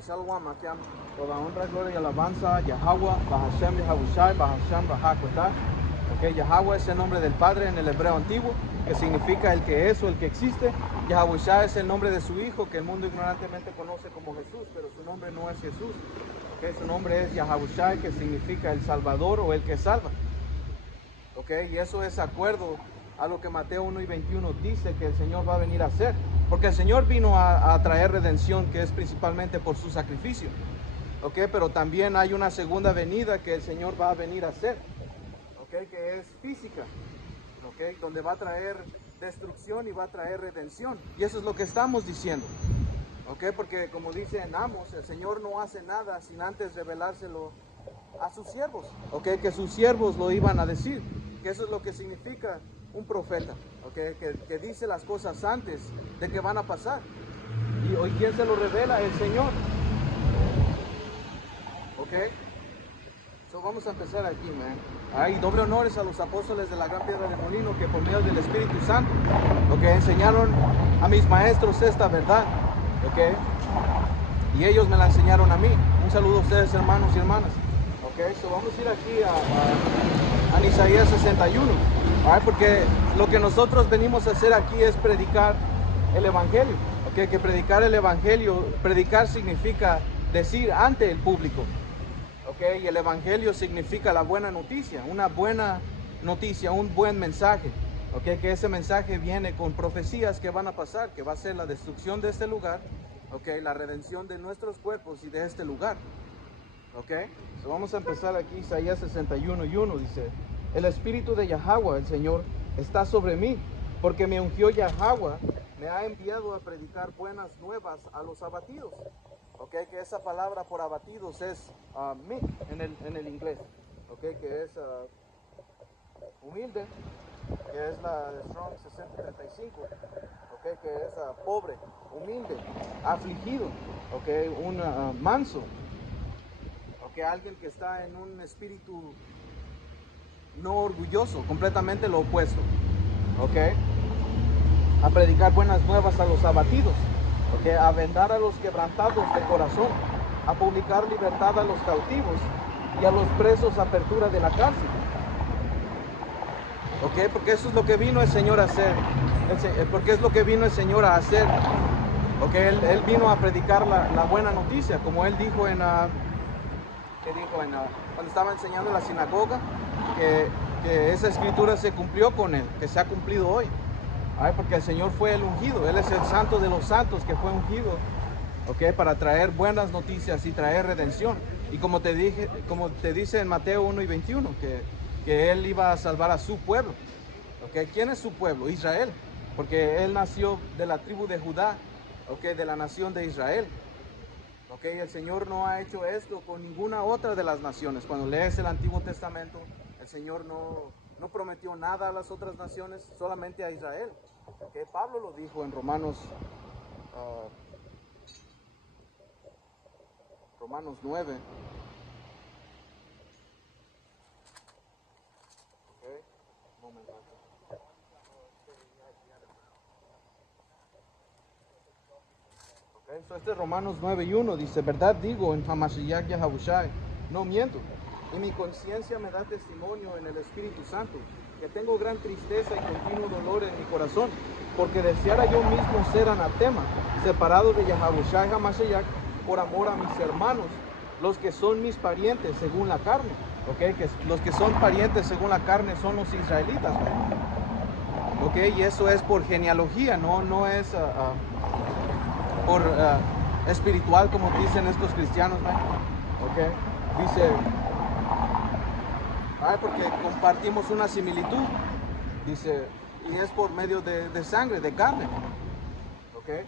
Shalom, Makiam. Toda honra, gloria y alabanza, Yahweh, Bahashem, Yahabushai, Bahashem, Bahakuta. Ok, Yahweh es el nombre del Padre en el hebreo antiguo, que significa el que es o el que existe. Yahabushai es el nombre de su hijo, que el mundo ignorantemente conoce como Jesús, pero su nombre no es Jesús. Okay, su nombre es Yahabushai, que significa el Salvador o el que salva. Okay, y eso es acuerdo a lo que Mateo 1 y 21 dice que el Señor va a venir a hacer. Porque el Señor vino a traer redención, que es principalmente por su sacrificio. Okay, pero también hay una segunda venida que el Señor va a venir a hacer. Okay, que es física. Okay, donde va a traer destrucción y va a traer redención. Y eso es lo que estamos diciendo. Okay, porque como dice en Amos, el Señor no hace nada sin antes revelárselo a sus siervos. Okay, que sus siervos lo iban a decir. Que eso es lo que significa un profeta. Okay, que dice las cosas antes de que van a pasar. Y hoy, ¿quién se lo revela? El Señor. Ok. So vamos a empezar aquí, man. Hay doble honores a los apóstoles de la Gran Piedra de Molino, que por medio del Espíritu Santo, enseñaron a mis maestros esta verdad. Ok. Y ellos me la enseñaron a mí. Un saludo a ustedes, hermanos y hermanas. Ok. So vamos a ir aquí a Isaías 61. Porque lo que nosotros venimos a hacer aquí es predicar el Evangelio. Okay, que predicar el Evangelio, predicar significa decir ante el público. Okay, y el Evangelio significa la buena noticia, una buena noticia, un buen mensaje. Okay, que ese mensaje viene con profecías que van a pasar, que va a ser la destrucción de este lugar, okay, la redención de nuestros cuerpos y de este lugar. Okay, so vamos a empezar aquí. Isaías 61:1 dice: el Espíritu de Yahweh, el Señor, está sobre mí, porque me ungió Yahweh, me ha enviado a predicar buenas nuevas a los abatidos. Okay, que esa palabra por abatidos es meek en el inglés. Okay, que es humilde, que es la Strong 6035. Okay, que es pobre, humilde, afligido. Okay, un manso. Okay, alguien que está en un espíritu no orgulloso, completamente lo opuesto. Okay, a predicar buenas nuevas a los abatidos. Okay, a vendar a los quebrantados de corazón, a publicar libertad a los cautivos y a los presos apertura de la cárcel. Okay, porque eso es lo que vino el Señor a hacer. Porque es lo que vino el Señor a hacer. Okay, él vino a predicar la buena noticia, como él dijo cuando estaba enseñando en la sinagoga, que esa escritura se cumplió con él, que se ha cumplido hoy. Porque el Señor fue el ungido, Él es el santo de los santos que fue ungido, okay, para traer buenas noticias y traer redención. Y como te dice en Mateo 1 y 21, que Él iba a salvar a su pueblo. Okay, ¿quién es su pueblo? Israel, porque Él nació de la tribu de Judá, okay, de la nación de Israel. Okay, el Señor no ha hecho esto con ninguna otra de las naciones. Cuando lees el Antiguo Testamento, el Señor no prometió nada a las otras naciones, solamente a Israel. Okay, Pablo lo dijo en Romanos 9. Okay, un momento. Okay, so este es Romanos 9:1, dice: verdad digo en Hamashiach Yahabushai, no miento, y mi conciencia me da testimonio en el Espíritu Santo, que tengo gran tristeza y continuo dolor en mi corazón, porque deseara yo mismo ser anatema, separado de Yahabushai Hamashiach, por amor a mis hermanos, los que son mis parientes según la carne. Okay, que los que son parientes según la carne son los israelitas. Okay, y eso es por genealogía, no es por espiritual, como dicen estos cristianos, ¿no? Okay, dice, porque compartimos una similitud, dice, y es por medio de sangre, de carne. Okay,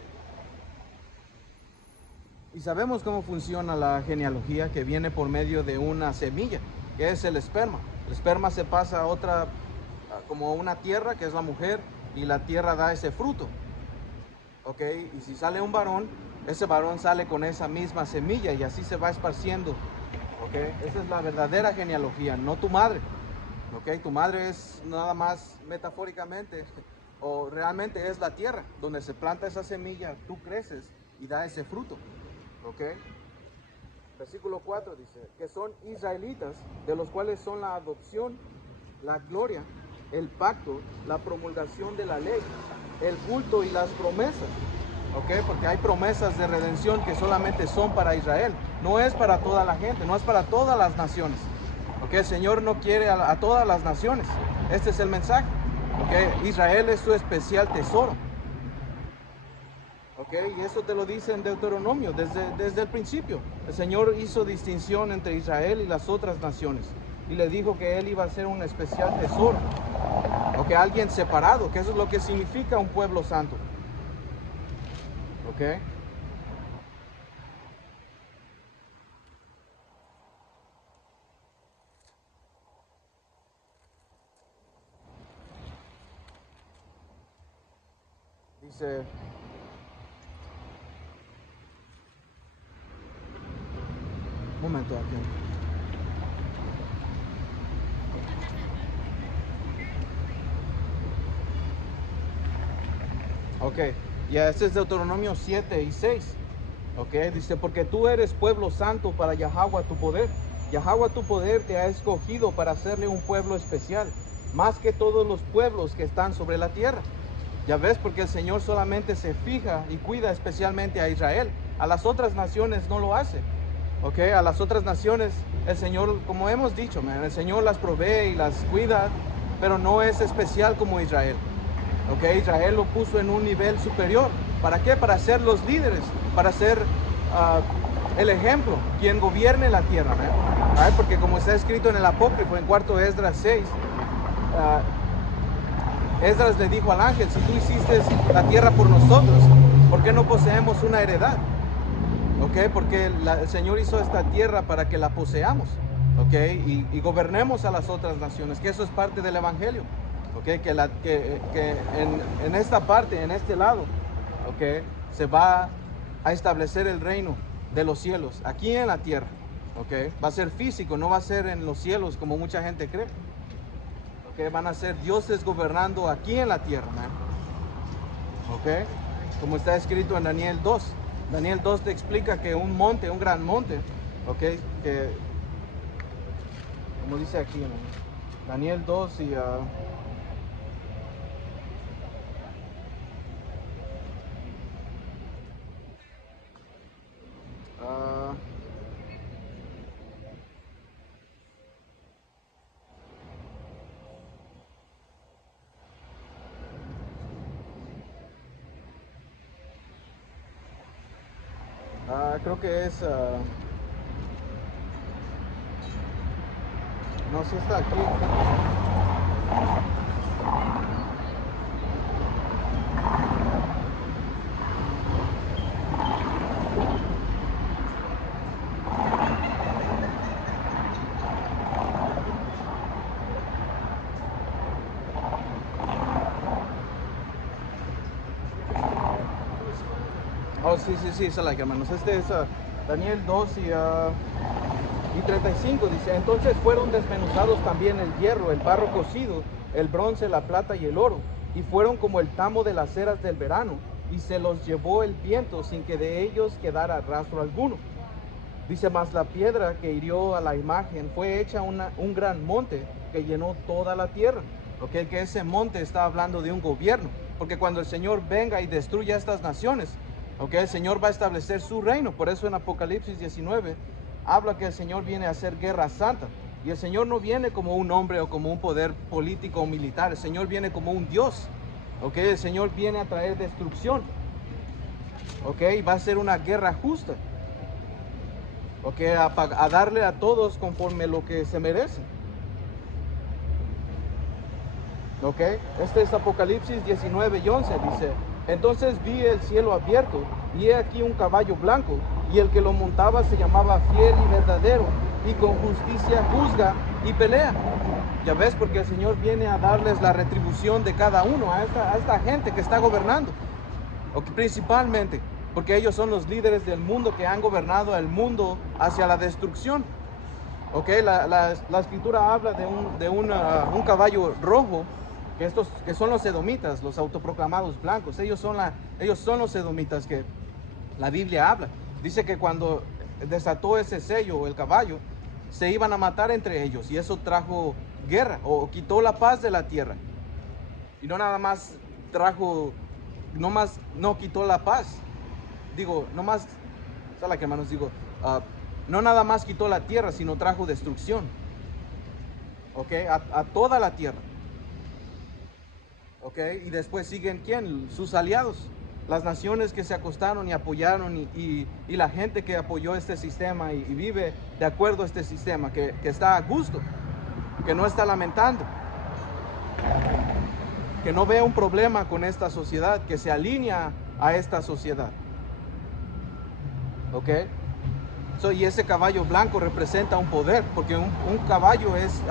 y sabemos cómo funciona la genealogía, que viene por medio de una semilla, que es el esperma. El esperma se pasa a otra, como una tierra, que es la mujer, y la tierra da ese fruto. Okay, y si sale un varón, ese varón sale con esa misma semilla y así se va esparciendo. Okay, esa es la verdadera genealogía, no tu madre. Okay, tu madre es nada más metafóricamente o realmente es la tierra donde se planta esa semilla, tú creces y da ese fruto. ¿Ok? Versículo 4 dice, que son israelitas, de los cuales son la adopción, la gloria, el pacto, la promulgación de la ley, el culto y las promesas. ¿Ok? Porque hay promesas de redención que solamente son para Israel. No es para toda la gente, no es para todas las naciones. ¿Ok? El Señor no quiere a todas las naciones. Este es el mensaje. ¿Ok? Israel es su especial tesoro. ¿Ok? Y eso te lo dice en Deuteronomio desde el principio. El Señor hizo distinción entre Israel y las otras naciones. Y le dijo que Él iba a ser un especial tesoro. ¿Ok? Alguien separado, que eso es lo que significa un pueblo santo. ¿Ok? Dice, un momento aquí. Ok, ya este es Deuteronomio 7 y 6. Ok, dice, porque tú eres pueblo santo para Yahweh tu poder. Yahweh tu poder te ha escogido para hacerle un pueblo especial, más que todos los pueblos que están sobre la tierra. Ya ves, porque el Señor solamente se fija y cuida especialmente a Israel. A las otras naciones no lo hace. Ok, a las otras naciones el Señor, como hemos dicho, el Señor las provee y las cuida, pero no es especial como Israel. Ok, Israel lo puso en un nivel superior. ¿Para qué? Para ser los líderes, para ser el ejemplo, quien gobierne la tierra. Porque como está escrito en el Apócrifo, en 4 Esdras 6, Esdras le dijo al ángel, si tú hiciste la tierra por nosotros, ¿por qué no poseemos una heredad? ¿Ok? Porque el Señor hizo esta tierra para que la poseamos, ¿ok? Y gobernemos a las otras naciones, que eso es parte del Evangelio, ¿ok? Que en esta parte, en este lado, ¿ok? Se va a establecer el reino de los cielos, aquí en la tierra, ¿ok? Va a ser físico, no va a ser en los cielos como mucha gente cree. ¿Ok? Van a ser dioses gobernando aquí en la tierra, man. ¿Ok? Como está escrito en Daniel 2. Daniel 2 te explica que un monte, un gran monte, ¿ok? Que, como dice aquí, man, Daniel 2 y... creo que es... no sé si está aquí. Oh, sí, esa es la que, hermanos. Este es Daniel 2 y 35. Dice, entonces fueron desmenuzados también el hierro, el barro cocido, el bronce, la plata y el oro, y fueron como el tamo de las eras del verano, y se los llevó el viento sin que de ellos quedara rastro alguno. Dice, mas la piedra que hirió a la imagen fue hecha un gran monte que llenó toda la tierra. ¿Ok? Que ese monte está hablando de un gobierno, porque cuando el Señor venga y destruya estas naciones, ¿ok? El Señor va a establecer su reino. Por eso en Apocalipsis 19 habla que el Señor viene a hacer guerra santa. Y el Señor no viene como un hombre o como un poder político o militar. El Señor viene como un Dios. ¿Ok? El Señor viene a traer destrucción. ¿Ok? Y va a ser una guerra justa. ¿Ok? A darle a todos conforme lo que se merecen. ¿Ok? Este es Apocalipsis 19 y 11. Dice, entonces vi el cielo abierto y he aquí un caballo blanco, y el que lo montaba se llamaba Fiel y Verdadero, y con justicia juzga y pelea. Ya ves, porque el Señor viene a darles la retribución de cada uno, a esta gente que está gobernando. ¿Ok? Principalmente porque ellos son los líderes del mundo que han gobernado el mundo hacia la destrucción. ¿Ok? La escritura habla de un caballo rojo, que son los edomitas, los autoproclamados blancos. Ellos son los edomitas que la Biblia habla. Dice que cuando desató ese sello, el caballo, se iban a matar entre ellos y eso trajo guerra o quitó la paz de la tierra. Y no nada más trajo, no quitó la paz. Digo, no más, ¿sabes qué, hermanos? Digo, no nada más quitó la tierra, sino trajo destrucción. ¿Ok? A toda la tierra. ¿Ok? Y después siguen, ¿quién? Sus aliados. Las naciones que se acostaron y apoyaron y la gente que apoyó este sistema y vive de acuerdo a este sistema, que está a gusto, que no está lamentando, que no ve un problema con esta sociedad, que se alinea a esta sociedad. ¿Ok? Y ese caballo blanco representa un poder, porque un caballo es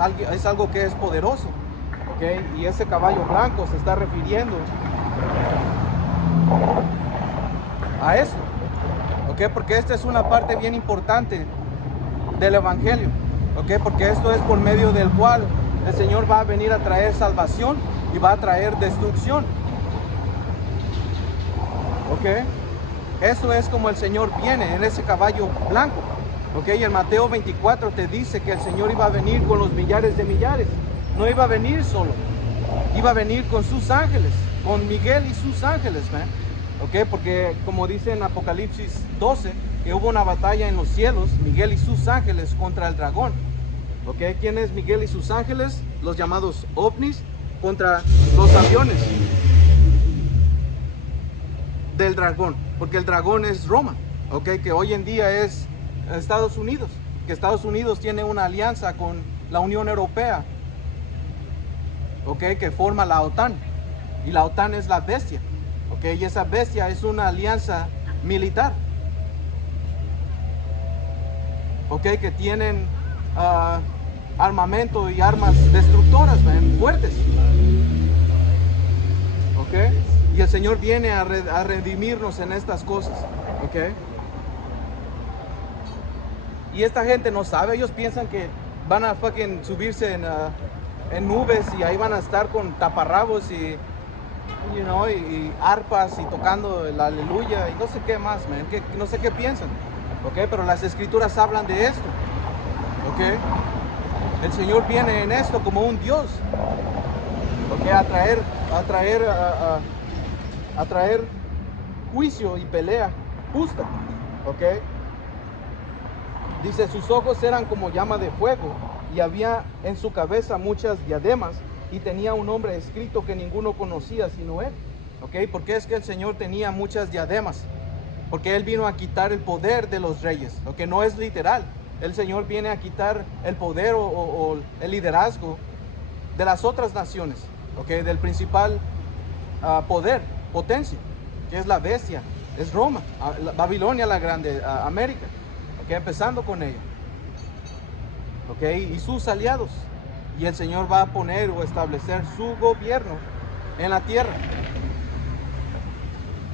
algo que es poderoso. ¿Ok? Y ese caballo blanco se está refiriendo a eso. ¿Ok? Porque esta es una parte bien importante del evangelio. ¿Ok? Porque esto es por medio del cual el Señor va a venir a traer salvación y va a traer destrucción. ¿Ok? Eso es como el Señor viene en ese caballo blanco. ¿Ok? Y en Mateo 24 te dice que el Señor iba a venir con los millares de millares. No iba a venir solo. Iba a venir con sus ángeles, con Miguel y sus ángeles, man. ¿Ok? Porque como dice en Apocalipsis 12, que hubo una batalla en los cielos, Miguel y sus ángeles contra el dragón. ¿Ok? ¿Quién es Miguel y sus ángeles? Los llamados ovnis contra los aviones del dragón, porque el dragón es Roma, ¿ok? Que hoy en día es Estados Unidos, que Estados Unidos tiene una alianza con la Unión Europea, ¿ok? Que forma la OTAN, y la OTAN es la bestia, ¿ok? Y esa bestia es una alianza militar, ¿ok? Que tienen armamento y armas destructoras, ¿ven? Fuertes, ¿ok? Y el Señor viene a redimirnos en estas cosas, ¿ok? Y esta gente no sabe, ellos piensan que van a fucking subirse en nubes y ahí van a estar con taparrabos y arpas y tocando el aleluya y no sé qué más, man, no sé qué piensan, ¿ok? Pero las escrituras hablan de esto, ¿ok? El Señor viene en esto como un Dios, ¿ok? A traer juicio y pelea justa, ¿ok? Dice, sus ojos eran como llama de fuego y había en su cabeza muchas diademas y tenía un nombre escrito que ninguno conocía sino él. ¿Ok? ¿Por qué es que el Señor tenía muchas diademas? Porque Él vino a quitar el poder de los reyes, ¿ok? No es literal. El Señor viene a quitar el poder o el liderazgo de las otras naciones, ¿ok? Del principal poder, potencia, que es la bestia, es Roma, Babilonia la grande, América, ¿ok? Empezando con ella, ¿ok? Y sus aliados. Y el Señor va a poner o establecer su gobierno en la tierra.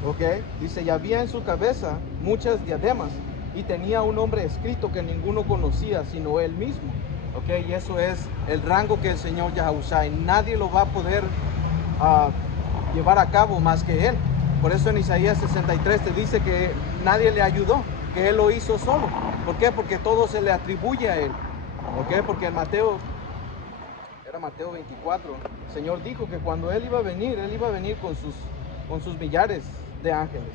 ¿Ok? Dice, y había en su cabeza muchas diademas y tenía un nombre escrito que ninguno conocía sino él mismo. ¿Ok? Y eso es el rango que el Señor Yahushua, y nadie lo va a poder llevar a cabo más que él. Por eso en Isaías 63 te dice que nadie le ayudó, que él lo hizo solo. ¿Por qué? Porque todo se le atribuye a él. ¿Ok? Porque en Mateo 24, el Señor dijo que cuando él iba a venir con sus millares de ángeles.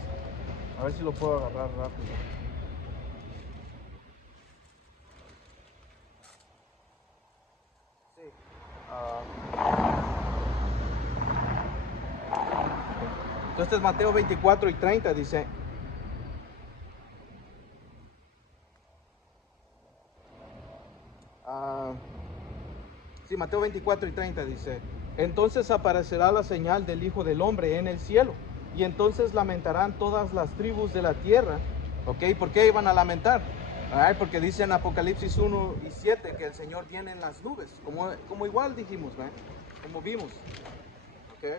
A ver si lo puedo agarrar rápido. Sí. Entonces Mateo 24 y 30 dice, sí, Mateo 24 y 30 dice, entonces aparecerá la señal del Hijo del Hombre en el cielo, y entonces lamentarán todas las tribus de la tierra. ¿Ok? ¿Por qué iban a lamentar? Porque dice en Apocalipsis 1 y 7 que el Señor viene en las nubes, como igual dijimos, ¿no? Como vimos. ¿Ok?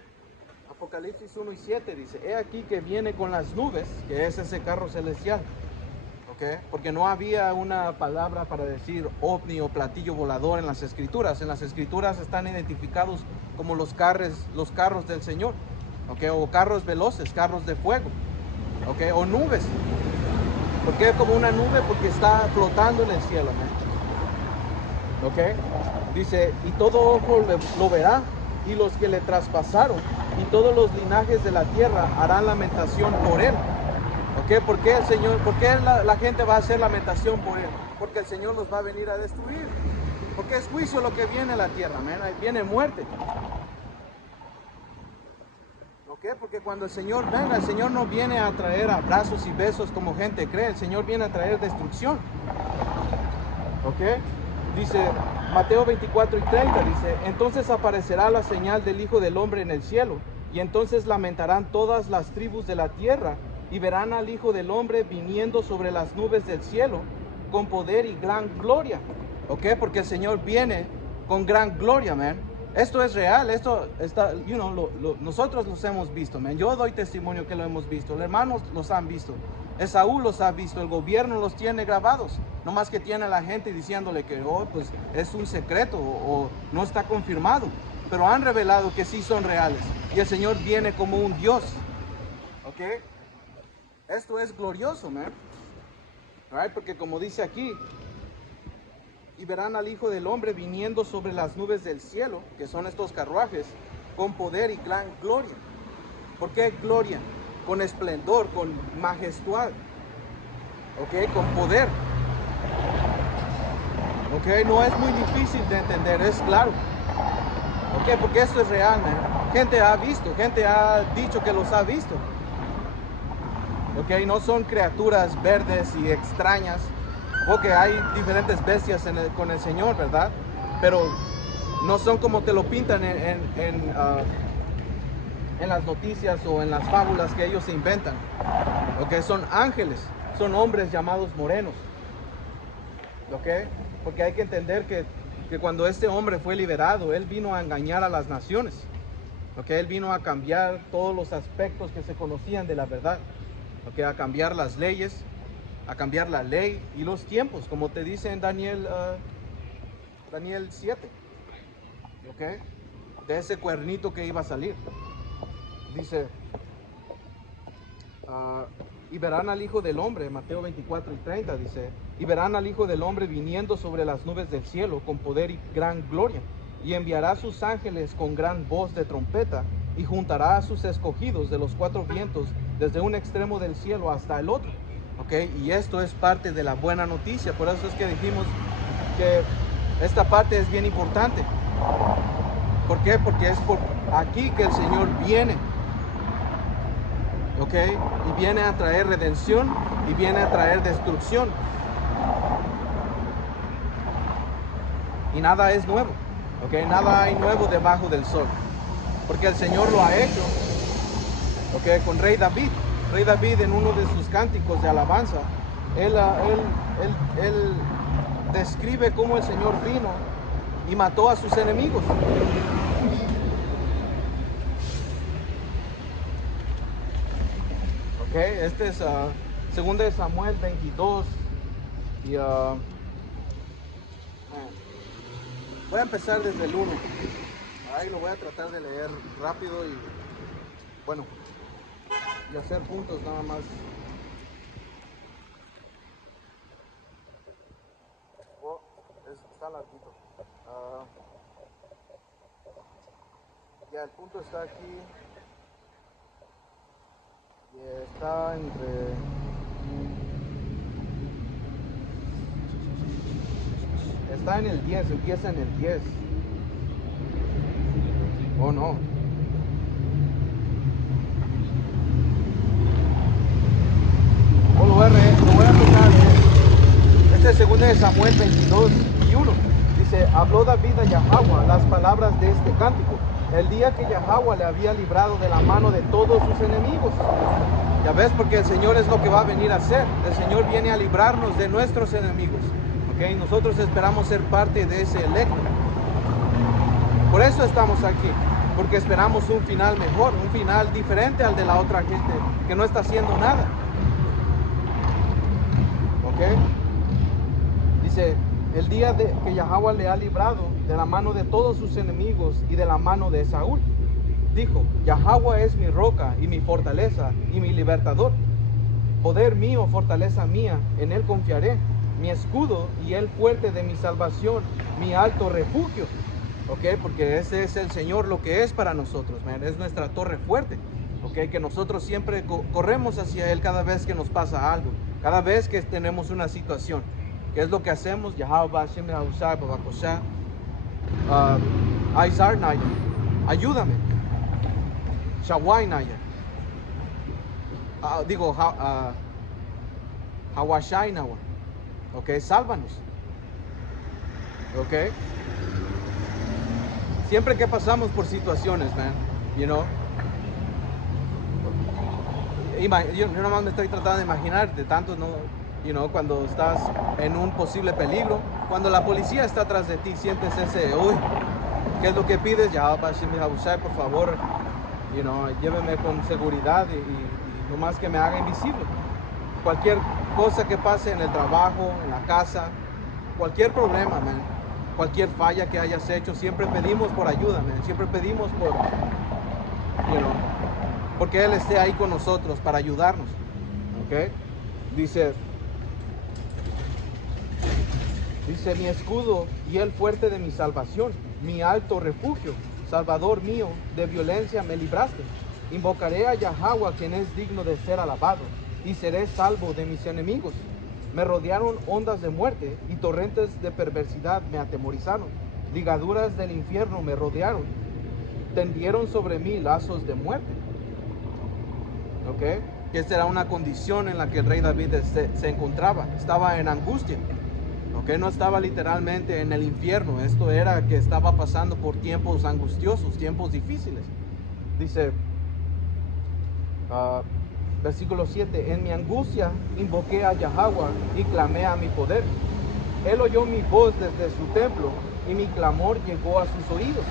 Apocalipsis 1 y 7 dice, he aquí que viene con las nubes, que es ese carro celestial. ¿Ok? Porque no había una palabra para decir ovni o platillo volador en las escrituras. En las escrituras están identificados como los carros del Señor, ¿ok? O carros veloces, carros de fuego, ¿ok? O nubes. ¿Por qué como una nube? Porque está flotando en el cielo, ¿no? ¿Ok? Dice, y todo ojo lo verá, y los que le traspasaron, y todos los linajes de la tierra harán lamentación por él. ¿Ok? ¿Por qué el Señor, por qué la gente va a hacer lamentación por él? Porque el Señor los va a venir a destruir. Porque es juicio lo que viene a la tierra, man. Viene muerte. ¿Ok? Porque cuando el Señor venga, el Señor no viene a traer abrazos y besos como gente cree. El Señor viene a traer destrucción. ¿Ok? Dice Mateo 24 y 30, dice, entonces aparecerá la señal del Hijo del Hombre en el cielo, y entonces lamentarán todas las tribus de la tierra, y verán al Hijo del Hombre viniendo sobre las nubes del cielo, con poder y gran gloria. ¿Ok? Porque el Señor viene con gran gloria, man. Esto es real, esto está, nosotros los hemos visto, man. Yo doy testimonio que lo hemos visto, los hermanos los han visto. Esaú los ha visto, el gobierno los tiene grabados, no más que tiene a la gente diciéndole que pues es un secreto o no está confirmado, pero han revelado que sí son reales y el Señor viene como un Dios. ¿Ok? Esto es glorioso, man. Right? Porque como dice aquí, y verán al Hijo del Hombre viniendo sobre las nubes del cielo, que son estos carruajes, con poder y gran gloria. ¿Por qué gloria? Con esplendor, con majestad, ¿ok? Con poder, ¿ok? No es muy difícil de entender, es claro, ¿ok? Porque esto es real, man. Gente ha visto, gente ha dicho que los ha visto, ¿ok? No son criaturas verdes y extrañas, porque hay diferentes bestias con el Señor, ¿verdad? Pero no son como te lo pintan en las noticias o en las fábulas que ellos se inventan. ¿Ok? Son ángeles, son hombres llamados morenos. ¿Ok? Porque hay que entender que cuando este hombre fue liberado, él vino a engañar a las naciones. ¿Ok? Él vino a cambiar todos los aspectos que se conocían de la verdad. ¿Ok? A cambiar las leyes, a cambiar la ley y los tiempos, como te dice en Daniel 7. ¿Ok? De ese cuernito que iba a salir. Dice, y verán al Hijo del Hombre, Mateo 24 y 30 dice, y verán al Hijo del Hombre viniendo sobre las nubes del cielo con poder y gran gloria, y enviará a sus ángeles con gran voz de trompeta, y juntará a sus escogidos de los cuatro vientos, desde un extremo del cielo hasta el otro. ¿Ok? Y esto es parte de la buena noticia, por eso es que dijimos que esta parte es bien importante. ¿Por qué? Porque es por aquí que el Señor viene. ¿Ok? Y viene a traer redención y viene a traer destrucción. Y nada es nuevo. ¿Ok? Nada hay nuevo debajo del sol. Porque el Señor lo ha hecho. ¿Ok? Con Rey David. Rey David en uno de sus cánticos de alabanza, él describe cómo el Señor vino y mató a sus enemigos. Ok, este es 2 de Samuel 22 y voy a empezar desde el 1. Ahí lo voy a tratar de leer rápido y bueno, y hacer puntos nada más. Oh, está larguito. Ya el punto está aquí. Y está entre... Está en el 10, empieza en el 10. Oh no. Oh, lo voy a empezar. Este es 2 de Samuel 22 y 1. Dice, habló David a Yahweh las palabras de este cántico, el día que Yahweh le había librado de la mano de todos sus enemigos. Ya ves, porque el Señor es lo que va a venir a hacer. El Señor viene a librarnos de nuestros enemigos. ¿Ok? Nosotros esperamos ser parte de ese electo. Por eso estamos aquí. Porque esperamos un final mejor, un final diferente al de la otra gente que no está haciendo nada. ¿Ok? Dice, el día que Yahweh le ha librado de la mano de todos sus enemigos y de la mano de Saúl. Dijo, Yahweh es mi roca y mi fortaleza y mi libertador. poder mío, fortaleza mía, en él confiaré, mi escudo y el fuerte de mi salvación, mi alto refugio. Ok, porque ese es el Señor, lo que es para nosotros, man. Es nuestra torre fuerte. Ok, que nosotros siempre corremos hacia él cada vez que nos pasa algo, cada vez que tenemos una situación. ¿Qué es lo que hacemos? Aizar Naya, ayúdame. Shawai Naya. Hawashai Nawa. Ok, sálvanos. Ok. Siempre que pasamos por situaciones, man, you know, yo nomás me estoy tratando de imaginar de tanto, ¿no? You know, cuando estás en un posible peligro, cuando la policía está atrás de ti, sientes ese, uy, ¿qué es lo que pides? Ya, por favor, you know, lléveme con seguridad y nomás que me haga invisible. Cualquier cosa que pase en el trabajo, en la casa, cualquier problema, man, cualquier falla que hayas hecho, siempre pedimos por ayuda, man. Siempre pedimos por, you know, porque Él esté ahí con nosotros para ayudarnos. ¿Ok? Dice mi escudo y el fuerte de mi salvación, mi alto refugio, Salvador mío, de violencia me libraste. Invocaré a Yahweh, quien es digno de ser alabado, y seré salvo de mis enemigos. Me rodearon ondas de muerte y torrentes de perversidad me atemorizaron. Ligaduras del infierno me rodearon. Tendieron sobre mí lazos de muerte. ¿Ok? Que esta era una condición en la que el rey David se encontraba. Estaba en angustia. ¿Ok? No estaba literalmente en el infierno. Esto era que estaba pasando por tiempos angustiosos, tiempos difíciles. Dice, versículo 7, en mi angustia invoqué a Yahweh y clamé a mi poder. Él oyó mi voz desde su templo y mi clamor llegó a sus oídos.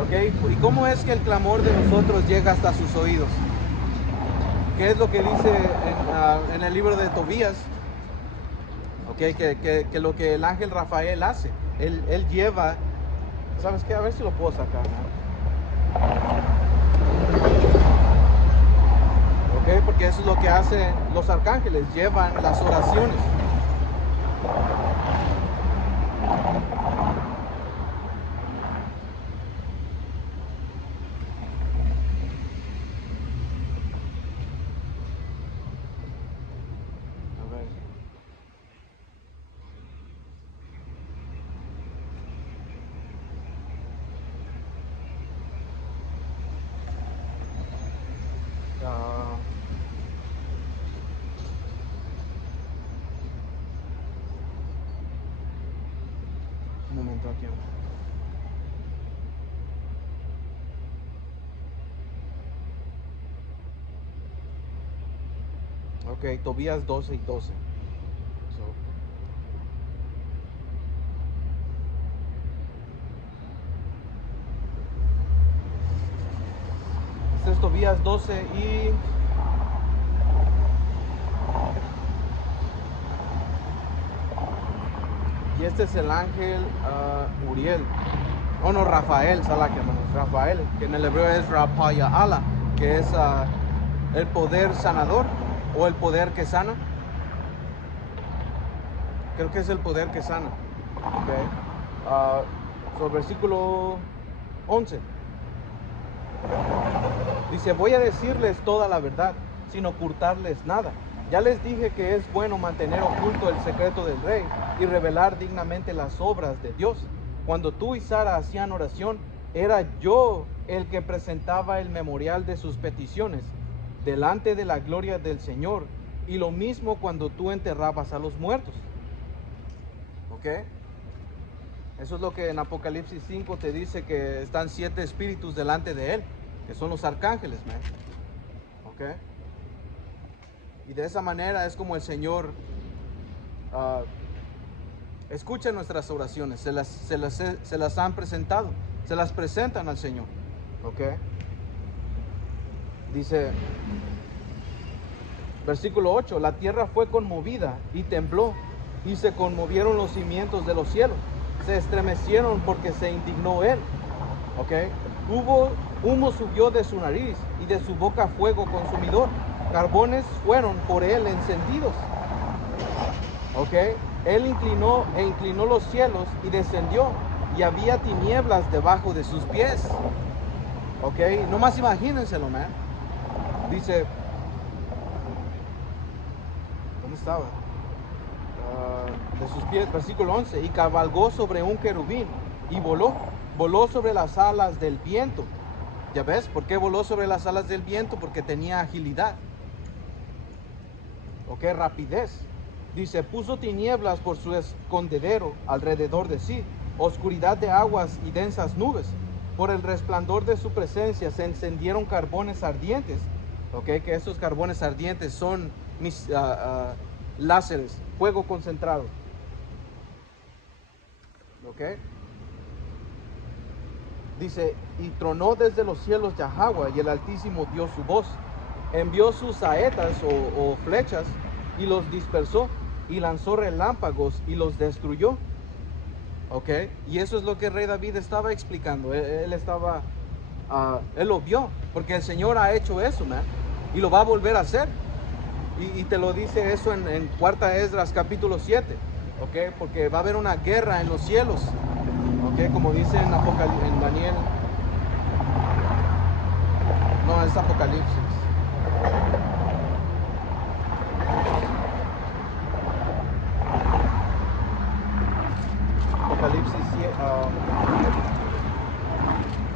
¿Ok? ¿Y cómo es que el clamor de nosotros llega hasta sus oídos? ¿Qué es lo que dice en el libro de Tobías? ¿Ok? Que lo que el ángel Rafael hace. Él lleva... ¿Sabes qué? A ver si lo puedo sacar, ¿no? ¿Ok? Porque eso es lo que hacen los arcángeles. Llevan las oraciones. Un momento aquí. Ok, Tobías 12 y 12. Este es Tobías 12 y este es el ángel Uriel. Oh no, Rafael, Salak, hermanos. Rafael, que en el hebreo es Rapaya Ala, que es el poder sanador o el poder que sana. Creo que es el poder que sana. Okay. Sobre versículo 11. Dice, voy a decirles toda la verdad, sin ocultarles nada. Ya les dije que es bueno mantener oculto el secreto del rey y revelar dignamente las obras de Dios. Cuando tú y Sara hacían oración, era yo el que presentaba el memorial de sus peticiones delante de la gloria del Señor. Y lo mismo cuando tú enterrabas a los muertos. ¿Ok? Eso es lo que en Apocalipsis 5 te dice, que están 7 espíritus delante de él, que son los arcángeles, man. ¿Ok? Y de esa manera es como el Señor escucha nuestras oraciones, se las han presentado, se las presentan al Señor. ¿Ok? Dice, versículo 8, la tierra fue conmovida y tembló, y se conmovieron los cimientos de los cielos, se estremecieron porque se indignó él. ¿Ok? Humo subió de su nariz y de su boca fuego consumidor. carbones fueron por él encendidos. ¿Ok? Él inclinó los cielos y descendió, y había tinieblas debajo de sus pies. ¿Ok? Nomás imagínenselo, man. Dice, ¿dónde estaba? De sus pies, versículo 11, y cabalgó sobre un querubín y voló sobre las alas del viento. ¿Ya ves? ¿Por qué voló sobre las alas del viento? Porque tenía agilidad. ¿Ok? Rapidez. Dice, puso tinieblas por su escondedero alrededor de sí, oscuridad de aguas y densas nubes. Por el resplandor de su presencia se encendieron carbones ardientes. ¿Ok? Que esos carbones ardientes son láseres, fuego concentrado. ¿Ok? Dice, y tronó desde los cielos Yahweh, y el Altísimo dio su voz. Envió sus saetas o flechas y los dispersó, y lanzó relámpagos y los destruyó. ¿Ok? Y eso es lo que el rey David estaba explicando. Él lo vio, porque el Señor ha hecho eso, man, y lo va a volver a hacer. Y te lo dice eso en 4 Esdras capítulo 7. ¿Ok? Porque va a haber una guerra en los cielos. ¿Ok? Como dice en Daniel. No, es Apocalipsis.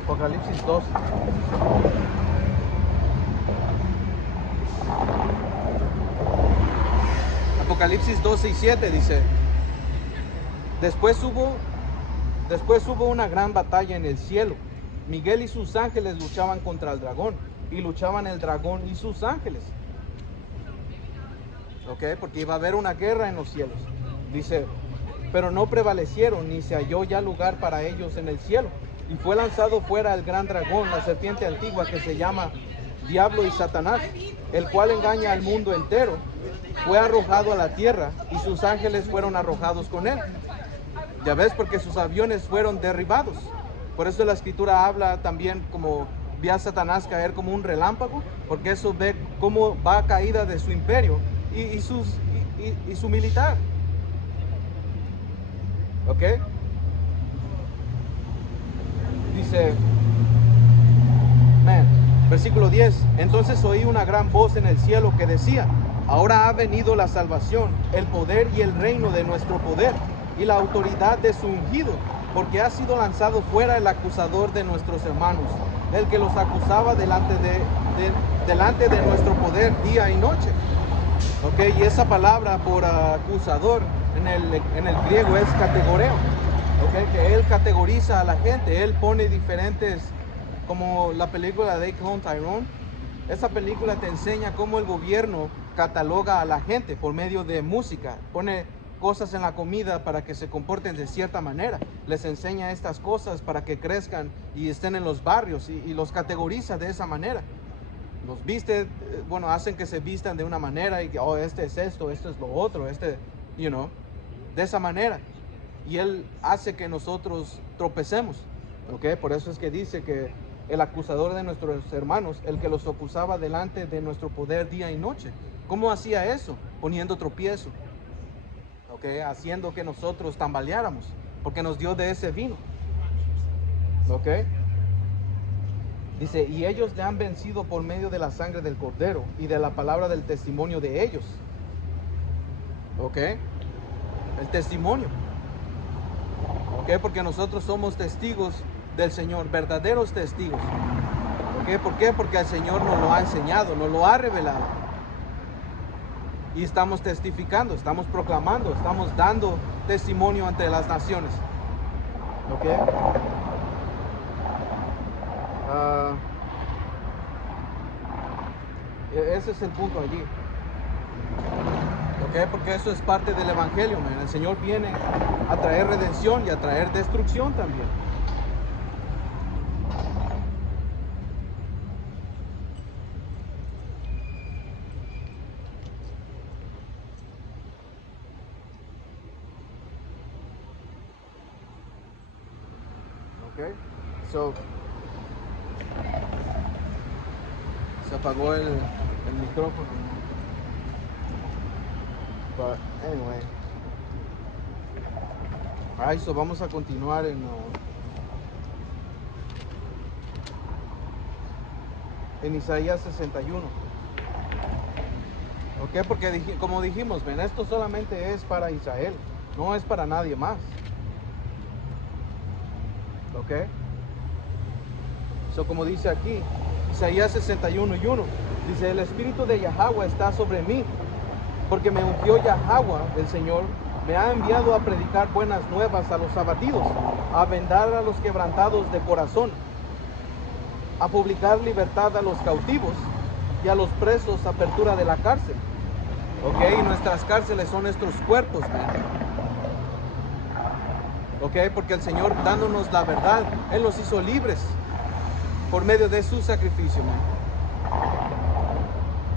Apocalipsis 2. Apocalipsis 12 y 7 dice, después hubo una gran batalla en el cielo. Miguel y sus ángeles luchaban contra el dragón, y luchaban el dragón y sus ángeles. ¿Ok? Porque iba a haber una guerra en los cielos. Dice, pero no prevalecieron, ni se halló ya lugar para ellos en el cielo. Y fue lanzado fuera el gran dragón, la serpiente antigua, que se llama Diablo y Satanás, el cual engaña al mundo entero. Fue arrojado a la tierra, y sus ángeles fueron arrojados con él. Ya ves, porque sus aviones fueron derribados. Por eso la escritura habla también como vi a Satanás caer como un relámpago, porque eso ve cómo va a caída de su imperio y su militar. ¿Ok? Dice, versículo 10, entonces oí una gran voz en el cielo que decía, ahora ha venido la salvación, el poder y el reino de nuestro poder, y la autoridad de su ungido, porque ha sido lanzado fuera el acusador de nuestros hermanos, el que los acusaba delante de nuestro poder día y noche. ¿Ok? Y esa palabra por acusador en el griego es categoreo. ¿Ok? Que él categoriza a la gente, él pone diferentes, como la película de Clone Tyrone. Esa película te enseña cómo el gobierno cataloga a la gente por medio de música, pone cosas en la comida para que se comporten de cierta manera, les enseña estas cosas para que crezcan y estén en los barrios, y los categoriza de esa manera. Los viste, bueno, hacen que se vistan de una manera y que, oh, este es esto es lo otro, de esa manera. Y él hace que nosotros tropecemos, ¿ok? Por eso es que dice que el acusador de nuestros hermanos, el que los acusaba delante de nuestro poder día y noche. ¿Cómo hacía eso? Poniendo tropiezo, ¿ok? Haciendo que nosotros tambaleáramos, porque nos dio de ese vino, ¿ok? Dice, y ellos le han vencido por medio de la sangre del cordero y de la palabra del testimonio de ellos. ¿Ok? El testimonio. ¿Ok? Porque nosotros somos testigos del Señor, verdaderos testigos. ¿Ok? ¿Por qué? Porque el Señor nos lo ha enseñado, nos lo ha revelado. Y estamos testificando, estamos proclamando, estamos dando testimonio ante las naciones. ¿Ok? Ese es el punto allí. ¿Ok? Porque eso es parte del evangelio, man. El Señor viene a traer redención y a traer destrucción también. ¿Ok? So, se apagó el micrófono. But anyway. Alright, so vamos a continuar en Isaías 61. Ok, porque como dijimos, ven, esto solamente es para Israel, no es para nadie más. Ok. So, como dice aquí, Isaías 61:1, dice: el espíritu de Yahweh está sobre mí, porque me ungió Yahweh, el Señor, me ha enviado a predicar buenas nuevas a los abatidos, a vendar a los quebrantados de corazón, a publicar libertad a los cautivos y a los presos apertura de la cárcel. Ok, y nuestras cárceles son nuestros cuerpos, man. Ok, porque el Señor, dándonos la verdad, Él nos hizo libres por medio de su sacrificio, man.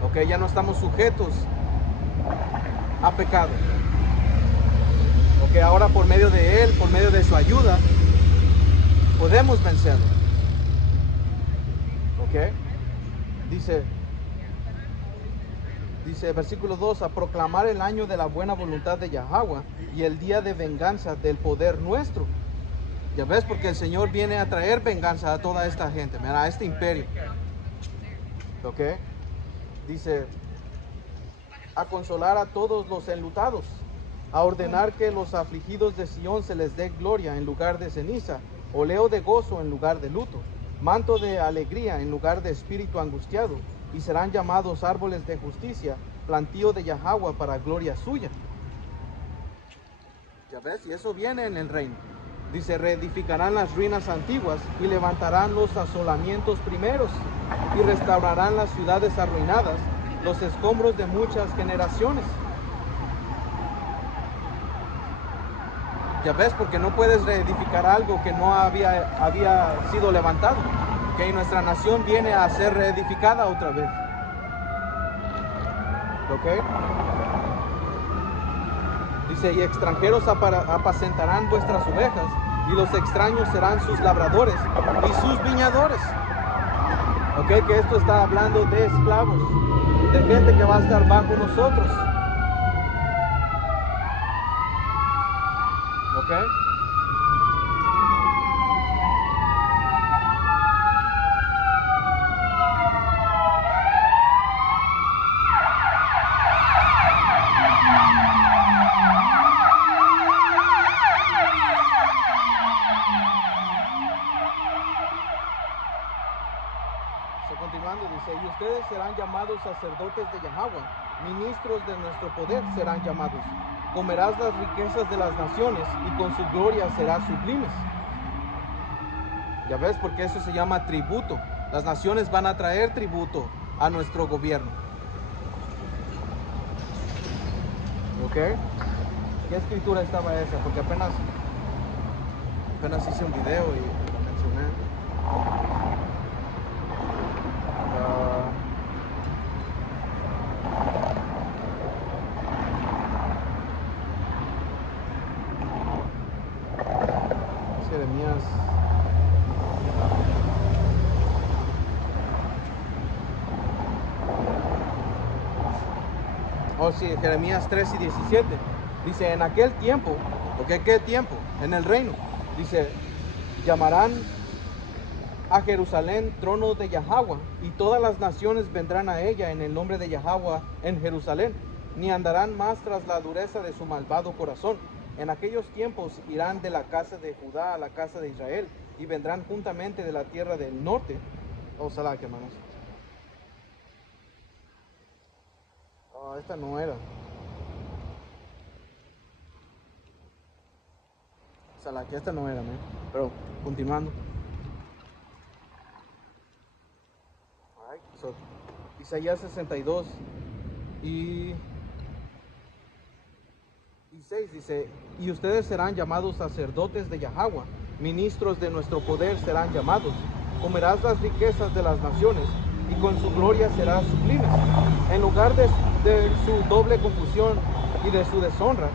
Ok, ya no estamos sujetos a pecado. Ok, ahora por medio de Él, por medio de su ayuda, podemos vencerlo. Ok, dice versículo 2, a proclamar el año de la buena voluntad de Yahweh y el día de venganza del poder nuestro. Ya ves, porque el Señor viene a traer venganza a toda esta gente, a este imperio. Ok, dice, a consolar a todos los enlutados, a ordenar que los afligidos de Sión se les dé gloria en lugar de ceniza, oleo de gozo en lugar de luto, manto de alegría en lugar de espíritu angustiado, y serán llamados árboles de justicia, plantío de Yahweh para gloria suya. Ya ves, y eso viene en el reino. Dice, reedificarán las ruinas antiguas y levantarán los asolamientos primeros y restaurarán las ciudades arruinadas, los escombros de muchas generaciones. Ya ves, porque no puedes reedificar algo que no había sido levantado. Que nuestra nación viene a ser reedificada otra vez. ¿Ok? Dice, y extranjeros apacentarán vuestras ovejas, y los extraños serán sus labradores y sus viñadores. ¿Ok? Que esto está hablando de esclavos, de gente que va a estar bajo nosotros. ¿Ok? Continuando, dice, y ustedes serán llamados sacerdotes de Yahweh, ministros de nuestro poder serán llamados. Comerás las riquezas de las naciones y con su gloria serás sublimes. Ya ves, porque eso se llama tributo. Las naciones van a traer tributo a nuestro gobierno. ¿Ok? ¿Qué escritura estaba esa? Porque apenas hice un video y lo mencioné. Jeremías. Oh, sí, Jeremías 3 y 17. Dice, en aquel tiempo, ¿ok? ¿Qué tiempo? En el reino. Dice, llamarán a Jerusalén trono de Yahweh, y todas las naciones vendrán a ella en el nombre de Yahweh en Jerusalén, ni andarán más tras la dureza de su malvado corazón. En aquellos tiempos irán de la casa de Judá a la casa de Israel, y vendrán juntamente de la tierra del norte. Oh, Salak, hermanos. Oh, esta no era. Salak, esta no era, man. Pero, continuando. Alright, so, Isaías 62 y 6 dice, y ustedes serán llamados sacerdotes de Yahweh, ministros de nuestro poder serán llamados. Comerás las riquezas de las naciones, y con su gloria serás sublime. En lugar de su doble confusión y de su deshonra,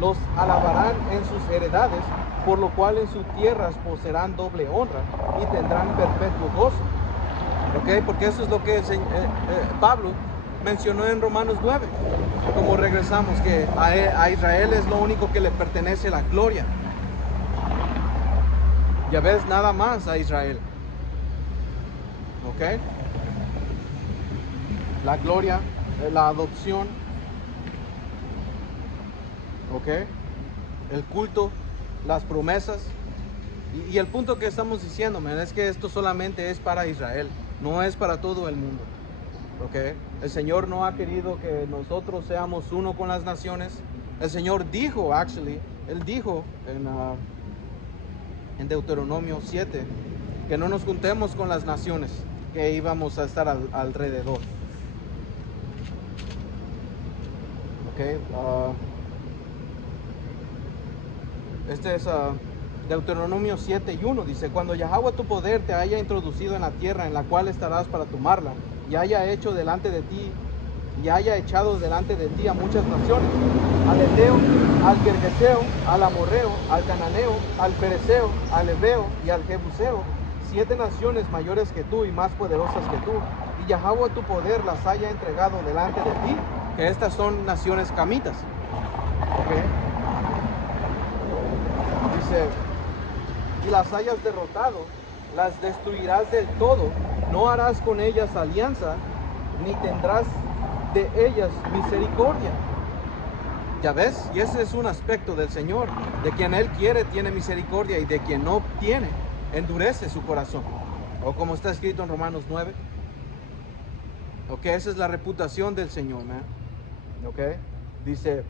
los alabarán en sus heredades, por lo cual en sus tierras poseerán doble honra y tendrán perpetuo gozo. ¿Ok? Porque eso es lo que Pablo mencionó en Romanos 9, como regresamos, que a Israel es lo único que le pertenece la gloria. Ya ves, nada más a Israel. ¿Ok? La gloria, la adopción. ¿Ok? El culto, las promesas. Y el punto que estamos diciendo, man, es que esto solamente es para Israel, no es para todo el mundo. ¿Ok? El Señor no ha querido que nosotros seamos uno con las naciones. El Señor dijo, Él dijo en Deuteronomio 7, que no nos juntemos con las naciones, que íbamos a estar alrededor. ¿Ok? Este es Deuteronomio 7:1, dice: cuando Yahweh tu poder te haya introducido en la tierra en la cual estarás para tomarla, y haya hecho delante de ti, y haya echado delante de ti a muchas naciones, al Eteo, al Gergeseo, al Amorreo, al Cananeo, al Pereceo, al Heveo y al Jebuseo, 7 naciones mayores que tú y más poderosas que tú, y Yahweh tu poder las haya entregado delante de ti, que estas son naciones camitas. ¿Ok? Dice: y las hayas derrotado, las destruirás del todo, no harás con ellas alianza, ni tendrás de ellas misericordia. Ya ves, y ese es un aspecto del Señor, de quien Él quiere tiene misericordia, y de quien no tiene, endurece su corazón. O como está escrito en Romanos 9. Ok, esa es la reputación del Señor, man. Ok, dice: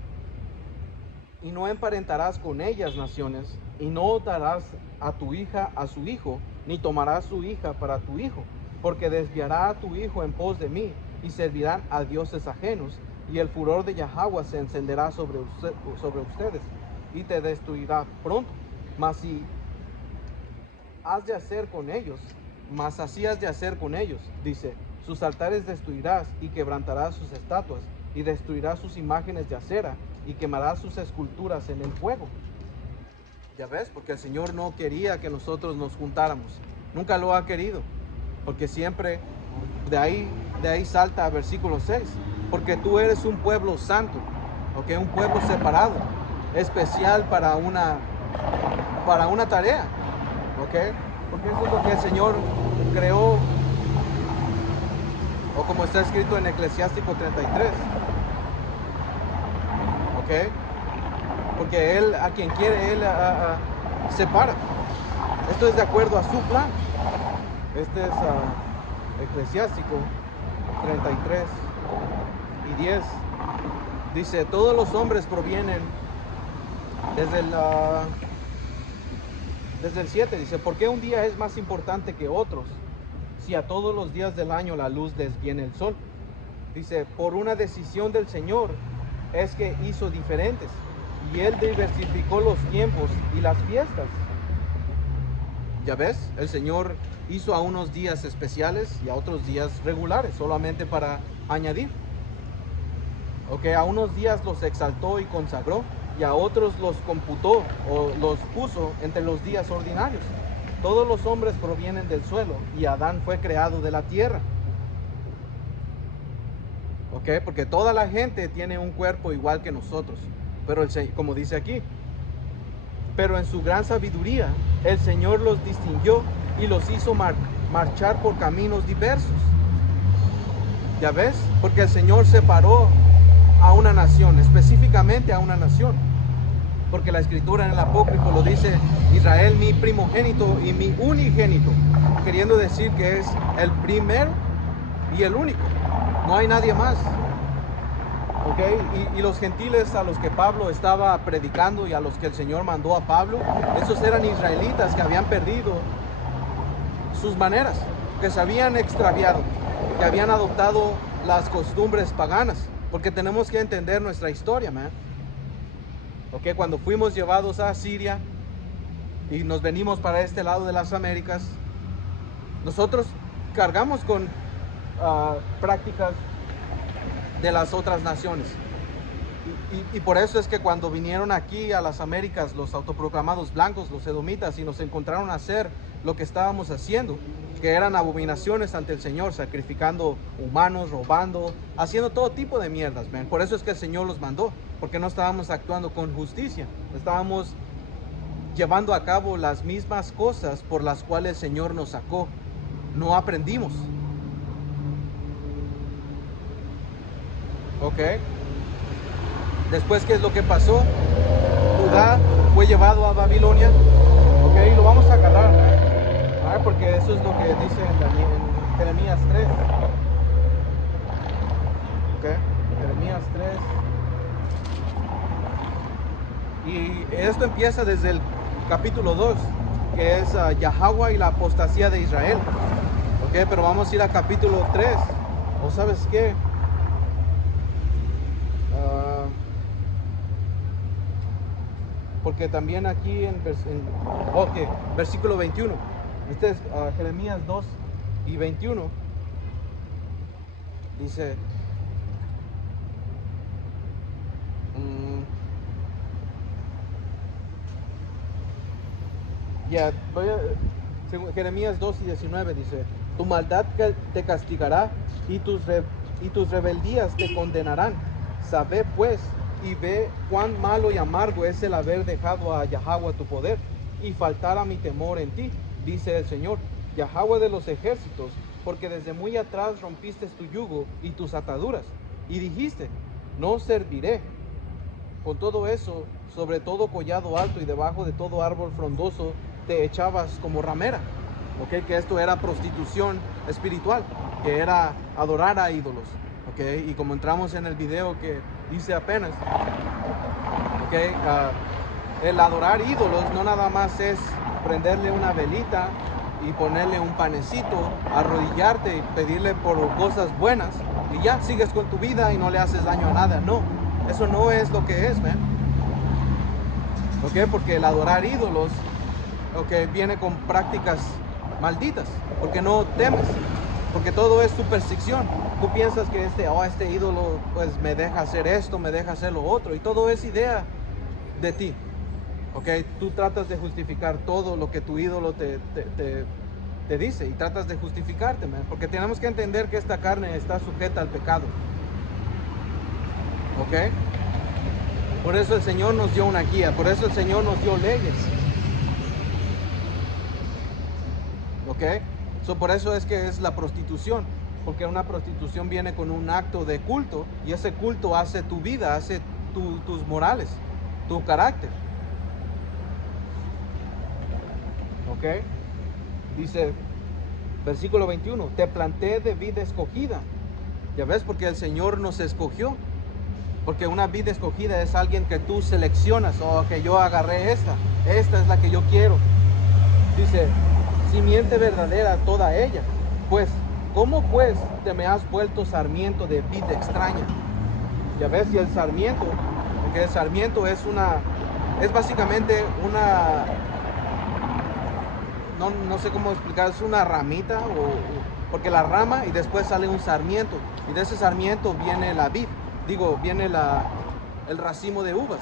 y no emparentarás con ellas naciones, y no darás a tu hija a su hijo, ni tomarás su hija para tu hijo, porque desviará a tu hijo en pos de mí, y servirán a dioses ajenos, y el furor de Yahweh se encenderá sobre ustedes, y te destruirá pronto. Mas si has de hacer con ellos, mas así has de hacer con ellos, dice: sus altares destruirás, y quebrantarás sus estatuas, y destruirás sus imágenes de acera, y quemarás sus esculturas en el fuego. Ya ves, porque el Señor no quería que nosotros nos juntáramos. Nunca lo ha querido. Porque siempre de ahí salta a versículo 6. Porque tú eres un pueblo santo, ¿ok? Un pueblo separado, especial para una tarea, ¿ok? Porque eso es lo que el Señor creó, o como está escrito en Eclesiástico 33, ¿ok? Porque Él, a quien quiere, Él separa. Esto es de acuerdo a su plan. Este es Eclesiástico 33 y 10. Dice: todos los hombres provienen desde el 7. Dice: ¿por qué un día es más importante que otros, si a todos los días del año la luz les viene el sol? Dice: por una decisión del Señor es que hizo diferentes, y Él diversificó los tiempos y las fiestas. Ya ves, el Señor hizo a unos días especiales y a otros días regulares, solamente para añadir. Ok, a unos días los exaltó y consagró, y a otros los computó o los puso entre los días ordinarios. Todos los hombres provienen del suelo, y Adán fue creado de la tierra. Ok, porque toda la gente tiene un cuerpo igual que nosotros, pero como dice aquí, pero en su gran sabiduría el Señor los distinguió y los hizo marchar por caminos diversos. ¿Ya ves? Porque el Señor separó a una nación, específicamente a una nación. Porque la escritura en el apócrifo lo dice: Israel mi primogénito y mi unigénito, queriendo decir que es el primero y el único. No hay nadie más. ¿Ok? Y los gentiles a los que Pablo estaba predicando y a los que el Señor mandó a Pablo, esos eran israelitas que habían perdido sus maneras, que se habían extraviado, que habían adoptado las costumbres paganas. Porque tenemos que entender nuestra historia, man. ¿Ok? Cuando fuimos llevados a Siria y nos venimos para este lado de las Américas, nosotros cargamos con prácticas de las otras naciones. Y por eso es que cuando vinieron aquí a las Américas los autoproclamados blancos, los edomitas, y nos encontraron a hacer lo que estábamos haciendo, que eran abominaciones ante el Señor, sacrificando humanos, robando, haciendo todo tipo de mierdas, man. Por eso es que el Señor los mandó, porque no estábamos actuando con justicia, estábamos llevando a cabo las mismas cosas por las cuales el Señor nos sacó. No aprendimos. Ok. Después, ¿qué es lo que pasó? Judá fue llevado a Babilonia. Ok, y lo vamos a agarrar, ¿no? Porque eso es lo que dice en Jeremías 3. Ok, Jeremías 3. Y esto empieza desde el capítulo 2, que es Yahweh y la apostasía de Israel. Ok, pero vamos a ir a capítulo 3. ¿O sabes qué? Porque también aquí versículo 21. Este es Jeremías 2 y 21. Dice... Jeremías 2 y 19 dice: tu maldad te castigará y tus rebeldías te condenarán. Sabe pues y ve cuán malo y amargo es el haber dejado a Yahweh tu poder y faltar a mi temor en ti, dice el Señor, Yahweh de los ejércitos, porque desde muy atrás rompiste tu yugo y tus ataduras, y dijiste: no serviré. Con todo eso, sobre todo collado alto y debajo de todo árbol frondoso, te echabas como ramera. ¿Ok? Que esto era prostitución espiritual, que era adorar a ídolos. ¿Ok? Y como entramos en el video que hice apenas, ¿ok? El adorar ídolos no nada más es prenderle una velita y ponerle un panecito, arrodillarte y pedirle por cosas buenas y ya sigues con tu vida y no le haces daño a nada. No, eso no es lo que es, man. ¿Ok? Porque el adorar ídolos, ¿ok?, viene con prácticas malditas, porque no temes, porque todo es superstición. Tú piensas que este ídolo pues me deja hacer esto, me deja hacer lo otro, y todo es idea de ti. ¿Ok? Tú tratas de justificar todo lo que tu ídolo te dice, y tratas de justificarte, man, porque tenemos que entender que esta carne está sujeta al pecado. ¿Ok? Por eso el Señor nos dio una guía, por eso el Señor nos dio leyes. ¿Ok? Por eso es que es la prostitución, porque una prostitución viene con un acto de culto, y ese culto hace tu vida, hace tus morales, tu carácter. ¿Ok? Dice, versículo 21, te planté de vid escogida. Ya ves, porque el Señor nos escogió. Porque una vid escogida es alguien que tú seleccionas, que yo agarré esta es la que yo quiero. Dice, simiente verdadera toda ella. Pues, ¿cómo pues te me has vuelto sarmiento de vid extraña? Ya ves, y el sarmiento, porque el sarmiento es básicamente una, no sé cómo explicar, es una ramita, porque la rama y después sale un sarmiento, y de ese sarmiento viene la vid, viene el racimo de uvas,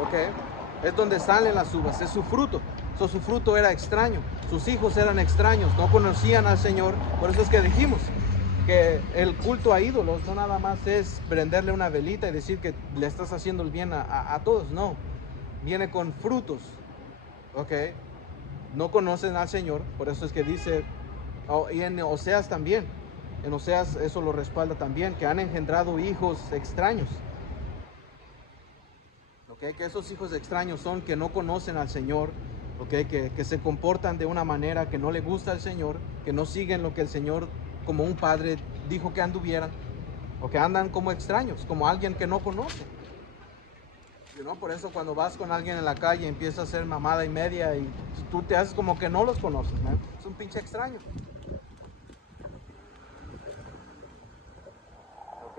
¿ok? Es donde salen las uvas, es su fruto. Su fruto era extraño, sus hijos eran extraños, no conocían al Señor. Por eso es que dijimos que el culto a ídolos no nada más es prenderle una velita y decir que le estás haciendo el bien a todos, no. Viene con frutos, ¿ok? No conocen al Señor, por eso es que dice, y en Oseas también, en Oseas eso lo respalda también, que han engendrado hijos extraños. ¿Ok? Que esos hijos extraños son que no conocen al Señor, ¿ok? Que se comportan de una manera que no le gusta al Señor, que no siguen lo que el Señor como un padre dijo que anduvieran, o que andan como extraños, como alguien que no conoce. Por eso cuando vas con alguien en la calle empieza a hacer mamada y media y tú te haces como que no los conoces, man. Es un pinche extraño. ¿Ok?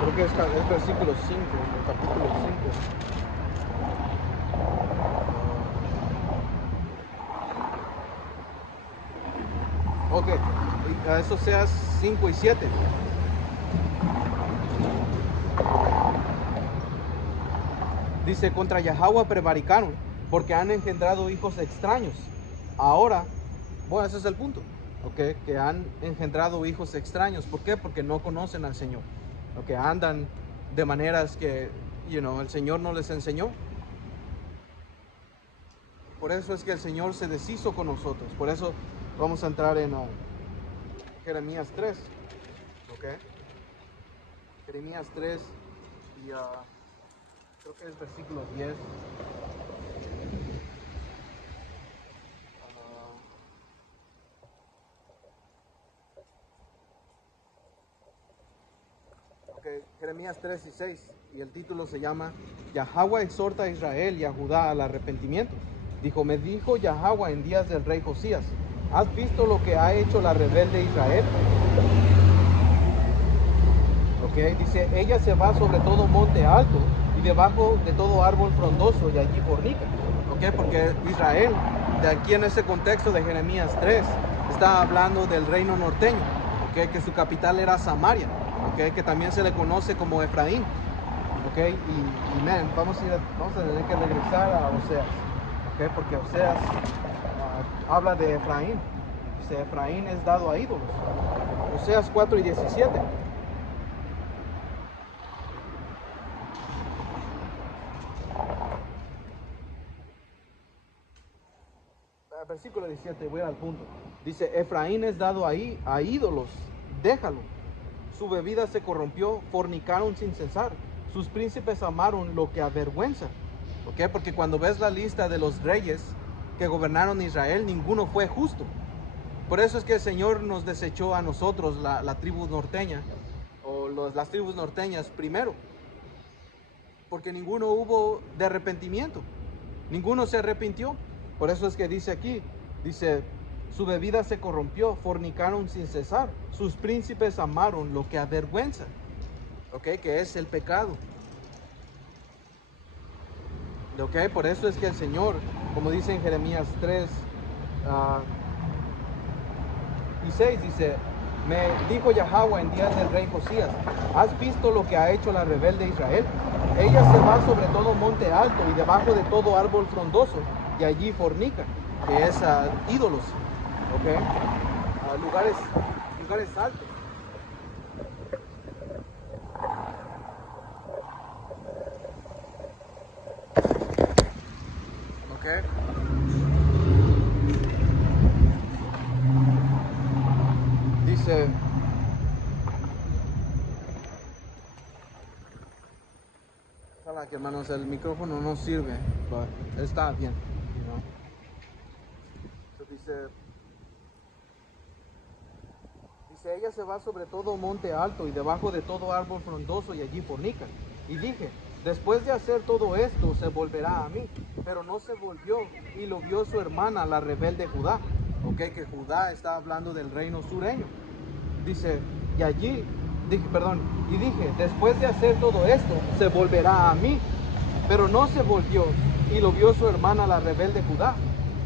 Creo que es versículo 5, el capítulo 5. Ok, a eso seas 5 y 7. Dice, contra Yahweh prevaricaron, porque han engendrado hijos extraños. Ahora, bueno, ese es el punto, ¿ok? Que han engendrado hijos extraños. ¿Por qué? Porque no conocen al Señor, ¿ok? Andan de maneras que, el Señor no les enseñó. Por eso es que el Señor se deshizo con nosotros. Por eso vamos a entrar en Jeremías 3, ¿ok? Jeremías 3 y creo que es versículo 10. Jeremías 3 y 6, y el título se llama Yahweh exhorta a Israel y a Judá al arrepentimiento. Me dijo Yahweh en días del rey Josías, ¿has visto lo que ha hecho la rebelde Israel? Dice, ella se va sobre todo monte alto y debajo de todo árbol frondoso y allí fornica. Porque Israel, de aquí en ese contexto de Jeremías 3, está hablando del reino norteño, que su capital era Samaria, que también se le conoce como Efraín. Vamos a tener que regresar a Oseas, porque Oseas habla de Efraín. Dice, Efraín es dado a ídolos. Oseas 4 y 17. Versículo 17, voy al punto. Dice, Efraín es dado ahí a ídolos, déjalo. Su bebida se corrompió, fornicaron sin cesar. Sus príncipes amaron lo que avergüenza. Porque cuando ves la lista de los reyes que gobernaron Israel, ninguno fue justo. Por eso es que el Señor nos desechó a nosotros, la tribu norteña, o las tribus norteñas primero. Porque ninguno hubo de arrepentimiento. Ninguno se arrepintió. Por eso es que dice aquí, su bebida se corrompió, fornicaron sin cesar. Sus príncipes amaron lo que avergüenza, que es el pecado. Por eso es que el Señor, como dice en Jeremías 3 y 6, dice, me dijo Yahweh en días del rey Josías, ¿has visto lo que ha hecho la rebelde Israel? Ella se va sobre todo monte alto y debajo de todo árbol frondoso, y allí fornica, que es ídolos, lugares altos. Dice, ojalá que hermanos, el micrófono no sirve, pero está bien, dice, ella se va sobre todo monte alto y debajo de todo árbol frondoso y allí fornica. Y dije, después de hacer todo esto se volverá a mí, pero no se volvió y lo vio su hermana, la rebelde Judá. Que Judá está hablando del reino sureño. Dice, y dije, después de hacer todo esto se volverá a mí, pero no se volvió y lo vio su hermana, la rebelde Judá.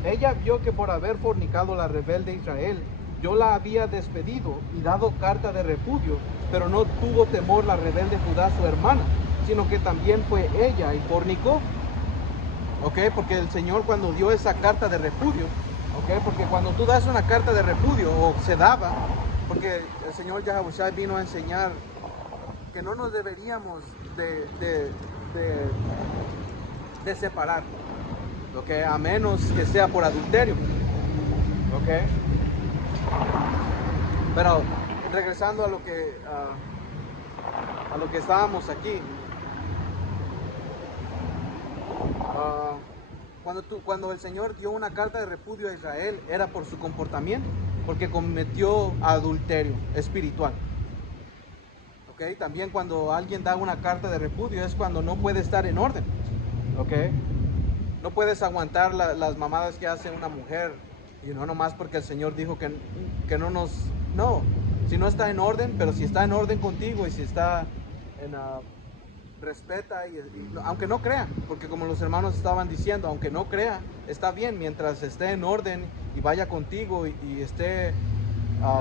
Ella vio que por haber fornicado la rebelde Israel, yo la había despedido y dado carta de repudio, pero no tuvo temor la rebelde Judá, su hermana, sino que también fue ella y fornicó. Porque el Señor cuando dio esa carta de repudio, porque cuando tú das una carta de repudio, o se daba, porque el Señor Yahushua vino a enseñar que no nos deberíamos de separar, a menos que sea por adulterio, pero regresando a lo que estábamos aquí, cuando el Señor dio una carta de repudio a Israel, era por su comportamiento, porque cometió adulterio espiritual. También cuando alguien da una carta de repudio es cuando no puede estar en orden. No puedes aguantar las mamadas que hace una mujer, y no nomás porque el Señor dijo que no nos... No, si no está en orden, pero si está en orden contigo y si está en... respeta y aunque no crea, porque como los hermanos estaban diciendo, aunque no crea, está bien mientras esté en orden y vaya contigo y esté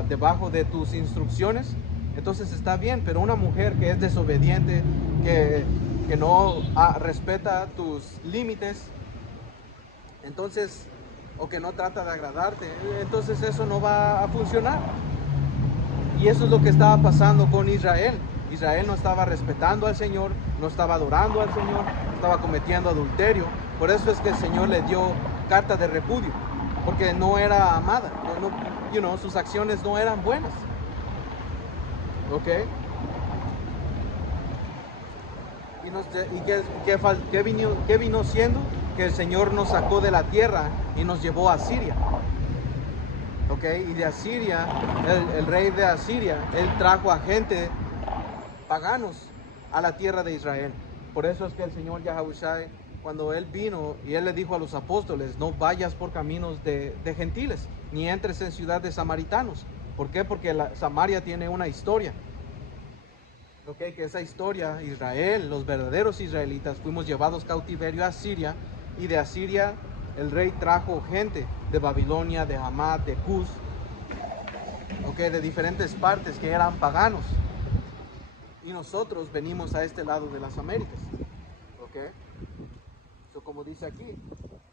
debajo de tus instrucciones, entonces está bien. Pero una mujer que es desobediente, que que no respeta tus límites, entonces, o que no trata de agradarte, entonces eso no va a funcionar. Y eso es lo que estaba pasando con Israel. Israel no estaba respetando al Señor, no estaba adorando al Señor, estaba cometiendo adulterio. Por eso es que el Señor le dio carta de repudio, porque no era amada, sus acciones no eran buenas. ¿Ok? ¿Qué vino siendo? Que el Señor nos sacó de la tierra y nos llevó a Siria. ¿Ok? Y de Asiria, el rey de Asiria, él trajo a gente paganos a la tierra de Israel. Por eso es que el Señor Yahawashi, cuando él vino y él le dijo a los apóstoles, no vayas por caminos de gentiles, ni entres en ciudad de samaritanos. ¿Por qué? Porque Samaria tiene una historia. ¿Ok? Que esa historia, Israel, los verdaderos israelitas, fuimos llevados cautiverio a Siria, y de Asiria el rey trajo gente de Babilonia, de Hamat, de Cus, ¿ok? De diferentes partes que eran paganos. Y nosotros venimos a este lado de las Américas. ¿Ok? Como dice aquí,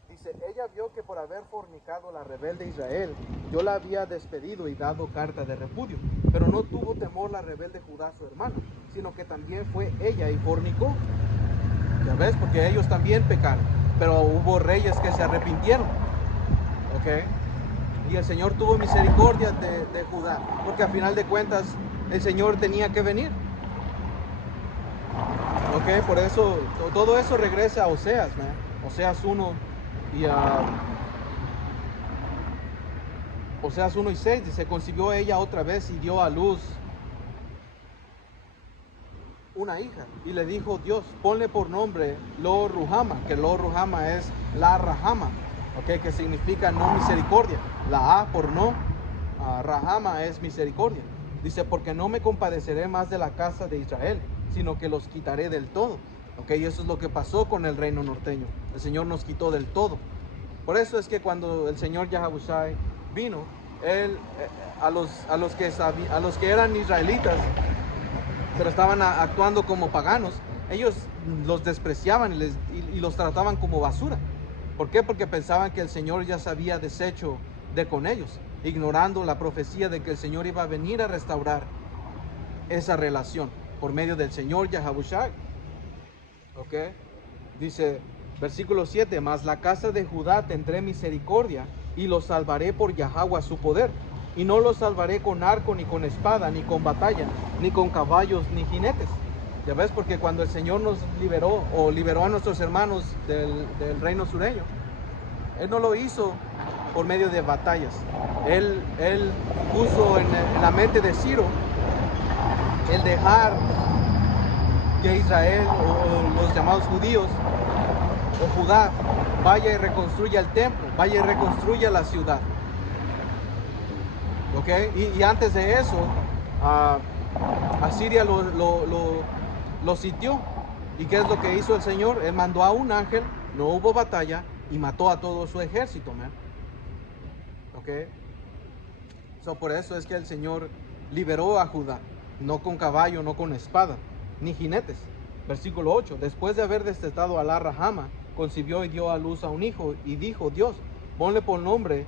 dice, ella vio que por haber fornicado la rebelde Israel, yo la había despedido y dado carta de repudio. Pero no tuvo temor la rebelde Judá, su hermano, sino que también fue ella y fornicó. ¿Ya ves? Porque ellos también pecaron. Pero hubo reyes que se arrepintieron. ¿Ok? Y el Señor tuvo misericordia de Judá, porque a final de cuentas el Señor tenía que venir. Ok, por eso todo eso regresa a Oseas, man. Oseas 1 y Oseas 1 y 6 dice, concibió ella otra vez y dio a luz una hija, y le dijo Dios, ponle por nombre Lo Ruhama, que Lo Ruhama es la Rahama, okay, que significa no misericordia. La A por no, Rahama es misericordia. Dice, porque no me compadeceré más de la casa de Israel, sino que los quitaré del todo. Okay, y eso es lo que pasó con el reino norteño. El Señor nos quitó del todo. Por eso es que cuando el Señor Yahawashi vino, él a los que eran israelitas, pero estaban actuando como paganos, ellos los despreciaban y los trataban como basura. ¿Por qué? Porque pensaban que el Señor ya se había deshecho de con ellos, ignorando la profecía de que el Señor iba a venir a restaurar esa relación por medio del Señor Yahawashi. ¿Ok? Dice, versículo 7, mas la casa de Judá tendré misericordia y los salvaré por Yahweh su poder. Y no los salvaré con arco, ni con espada, ni con batalla, ni con caballos, ni jinetes. Ya ves, porque cuando el Señor nos liberó, o liberó a nuestros hermanos del reino sureño, Él no lo hizo por medio de batallas. Él puso en la mente de Ciro el dejar que Israel, o los llamados judíos, o Judá, vaya y reconstruya el templo, vaya y reconstruya la ciudad. ¿Ok? Y antes de eso, Asiria lo sitió. ¿Y qué es lo que hizo el Señor? Él mandó a un ángel, no hubo batalla, y mató a todo su ejército, man. ¿Ok? Por eso es que el Señor liberó a Judá, no con caballo, no con espada, ni jinetes. Versículo 8, después de haber destetado a la Rahama, concibió y dio a luz a un hijo, y dijo Dios, ponle por nombre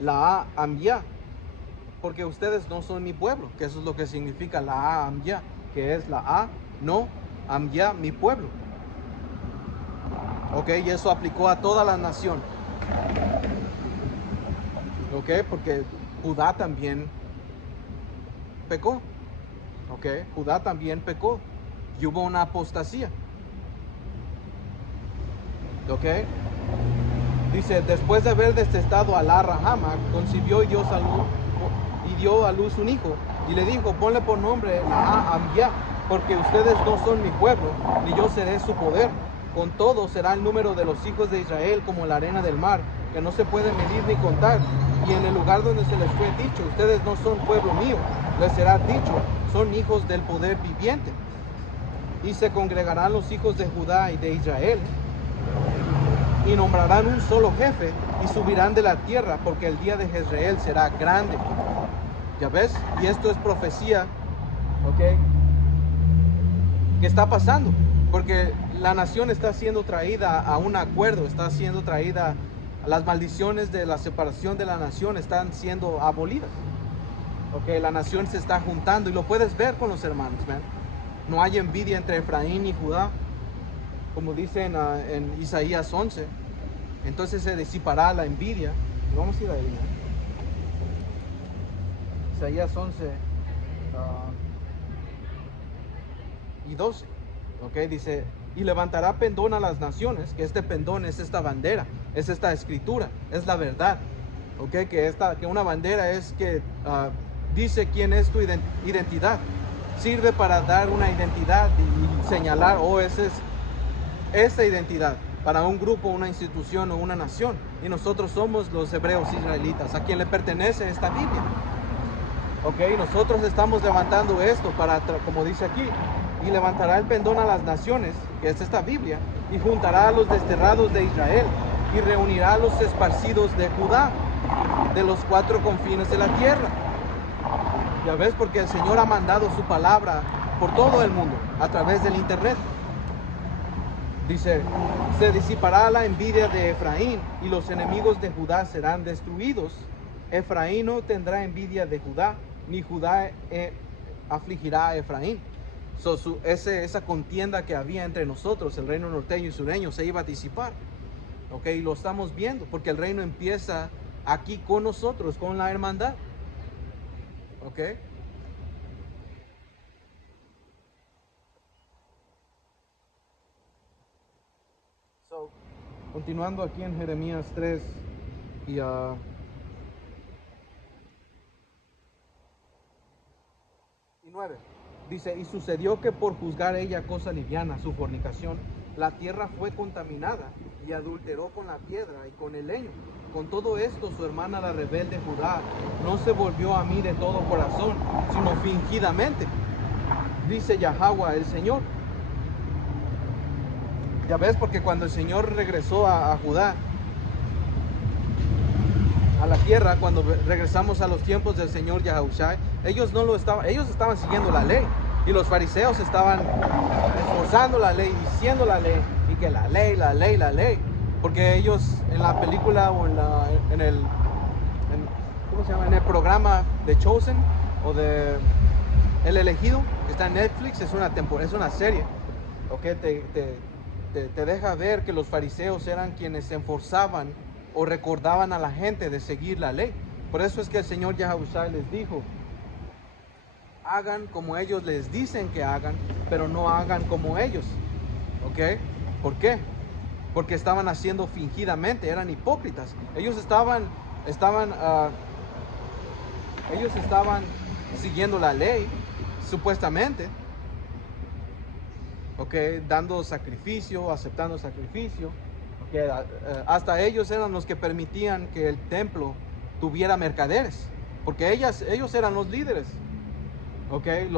la Amya, porque ustedes no son mi pueblo, que eso es lo que significa la Amya, que es la A, no, Amya, mi pueblo. Ok, y eso aplicó a toda la nación. Ok, porque Judá también pecó. Ok, Judá también pecó y hubo una apostasía. Ok, dice, después de haber destetado a la Rahama, concibió y dio a luz un hijo, y le dijo, ponle por nombre la Amya, porque ustedes no son mi pueblo, ni yo seré su poder. Con todo será el número de los hijos de Israel como la arena del mar, que no se puede medir ni contar. Y en el lugar donde se les fue dicho, ustedes no son pueblo mío, les será dicho, son hijos del poder viviente. Y se congregarán los hijos de Judá y de Israel, y nombrarán un solo jefe, y subirán de la tierra, porque el día de Jezreel será grande. ¿Ya ves? Y esto es profecía, ¿ok? ¿Qué está pasando? Porque la nación está siendo traída a un acuerdo, está siendo traída, las maldiciones de la separación de la nación están siendo abolidas. Ok, la nación se está juntando y lo puedes ver con los hermanos, man. No hay envidia entre Efraín y Judá, como dicen en Isaías 11. Entonces se disipará la envidia. Vamos a ir ahí, man. Isaías 11 y 12. Ok, dice, y levantará pendón a las naciones, que este pendón es esta bandera, es esta escritura, es la verdad. Ok, que una bandera es que dice quién es tu identidad. Sirve para dar una identidad y señalar, esa es esta identidad para un grupo, una institución o una nación. Y nosotros somos los hebreos israelitas, a quien le pertenece esta Biblia. Ok, nosotros estamos levantando esto para, como dice aquí, y levantará el pendón a las naciones, que es esta Biblia, y juntará a los desterrados de Israel, y reunirá a los esparcidos de Judá, de los 4 confines de la tierra. Ya ves, porque el Señor ha mandado su palabra por todo el mundo, a través del internet. Dice, se disipará la envidia de Efraín, y los enemigos de Judá serán destruidos. Efraín no tendrá envidia de Judá, ni Judá afligirá a Efraín. Esa contienda que había entre nosotros, el reino norteño y sureño, se iba a disipar. Ok, y lo estamos viendo, porque el reino empieza aquí con nosotros, con la hermandad. Ok. Continuando aquí en Jeremías 3 y 9. Dice, y sucedió que por juzgar ella cosa liviana, su fornicación, la tierra fue contaminada y adulteró con la piedra y con el leño. Con todo esto, su hermana la rebelde Judá no se volvió a mí de todo corazón, sino fingidamente, dice Yahweh el Señor. Ya ves, porque cuando el Señor regresó a Judá, a la tierra, cuando regresamos a los tiempos del Señor Yahushua, ellos estaban siguiendo la ley, y los fariseos estaban esforzando la ley, diciendo la ley, y que la ley, porque ellos en la película o en el programa de Chosen o de El Elegido, que está en Netflix, es una serie, okay, te deja ver que los fariseos eran quienes se esforzaban o recordaban a la gente de seguir la ley. Por eso es que el Señor Yahushua les dijo, hagan como ellos les dicen que hagan, pero no hagan como ellos. ¿Ok? ¿Por qué? Porque estaban haciendo fingidamente, eran hipócritas. Ellos estaban siguiendo la ley, supuestamente. ¿Ok? Dando sacrificio, aceptando sacrificio. ¿Ok? Hasta ellos eran los que permitían que el templo tuviera mercaderes, porque ellos eran los líderes. Okay,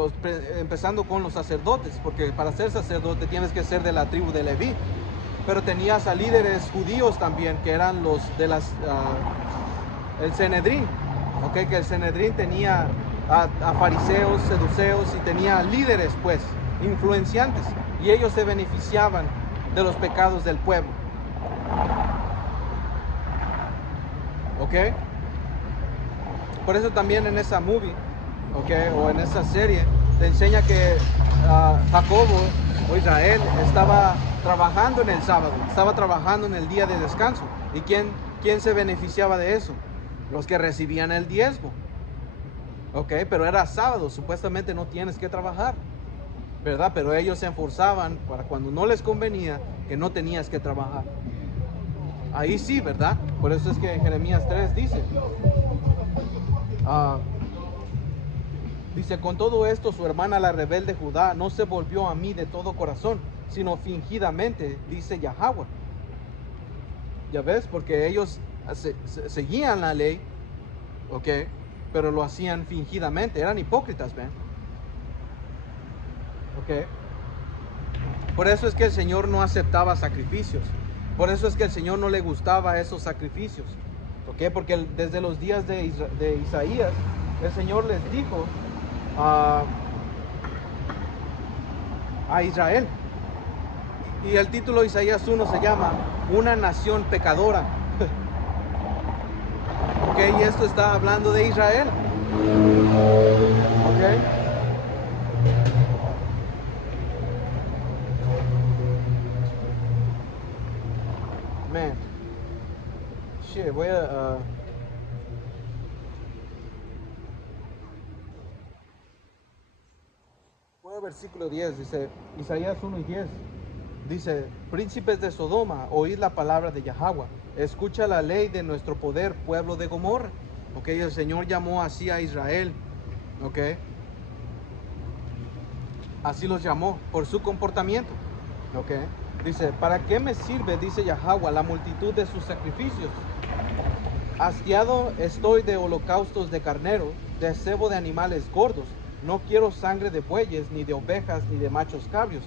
empezando con los sacerdotes, porque para ser sacerdote tienes que ser de la tribu de Leví. Pero tenías a líderes judíos también, que eran los de el Sanedrín. Okay, que el Sanedrín tenía a fariseos, seduceos, y tenía líderes, pues, influenciantes. Y ellos se beneficiaban de los pecados del pueblo. Ok. Por eso también en esa movie, okay, o en esa serie, te enseña que Jacobo o Israel estaba trabajando en el sábado, estaba trabajando en el día de descanso. ¿Y quién se beneficiaba de eso? Los que recibían el diezmo. Okay, pero era sábado, supuestamente no tienes que trabajar, ¿verdad? Pero ellos se esforzaban para cuando no les convenía, que no tenías que trabajar. Ahí sí, ¿verdad? Por eso es que en Jeremías 3 dice, dice, con todo esto su hermana la rebelde Judá no se volvió a mí de todo corazón, sino fingidamente, dice Yahweh. Ya ves, porque ellos seguían la ley, ok, pero lo hacían fingidamente, eran hipócritas, ¿ven? Ok. Por eso es que el Señor no aceptaba sacrificios. Por eso es que el Señor no le gustaba esos sacrificios. ¿Ok? Porque desde los días de Isaías, el Señor les dijo a Israel, Y el título de Isaías 1 se llama Una nación pecadora. Ok, y esto está hablando de Israel. Ok. Man. Shit, voy a... versículo 10, dice, Isaías 1 y 10. Dice, príncipes de Sodoma, oíd la palabra de Yahweh, escucha la ley de nuestro poder, pueblo de Gomorra. Ok, el Señor llamó así a Israel. Ok, así los llamó por su comportamiento. Ok, dice, ¿para qué me sirve, dice Yahweh, la multitud de sus sacrificios? Hastiado estoy de holocaustos de carnero, de cebo de animales gordos. No quiero sangre de bueyes, ni de ovejas, ni de machos cabríos.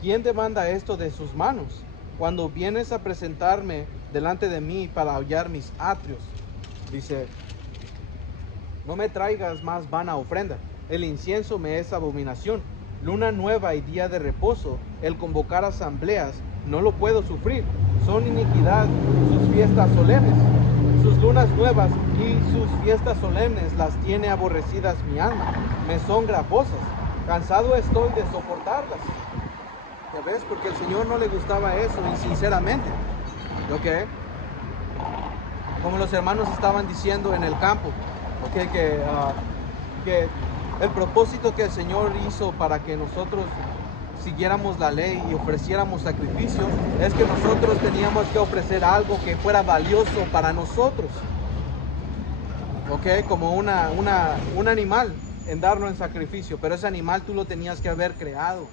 ¿Quién demanda esto de sus manos? Cuando vienes a presentarme delante de mí para hollar mis atrios, dice, no me traigas más vana ofrenda. El incienso me es abominación. Luna nueva y día de reposo, el convocar asambleas, no lo puedo sufrir. Son iniquidad sus fiestas solemnes. Sus lunas nuevas y sus fiestas solemnes las tiene aborrecidas mi alma. Me son gravosas. Cansado estoy de soportarlas. ¿Ya ves? Porque al Señor no le gustaba eso, y sinceramente. ¿Ok? Como los hermanos estaban diciendo en el campo. ¿Ok? Que el propósito que el Señor hizo para que nosotros siguiéramos la ley y ofreciéramos sacrificio, es que nosotros teníamos que ofrecer algo que fuera valioso para nosotros. Ok, como un animal en darlo en sacrificio, pero ese animal tú lo tenías que haber creado,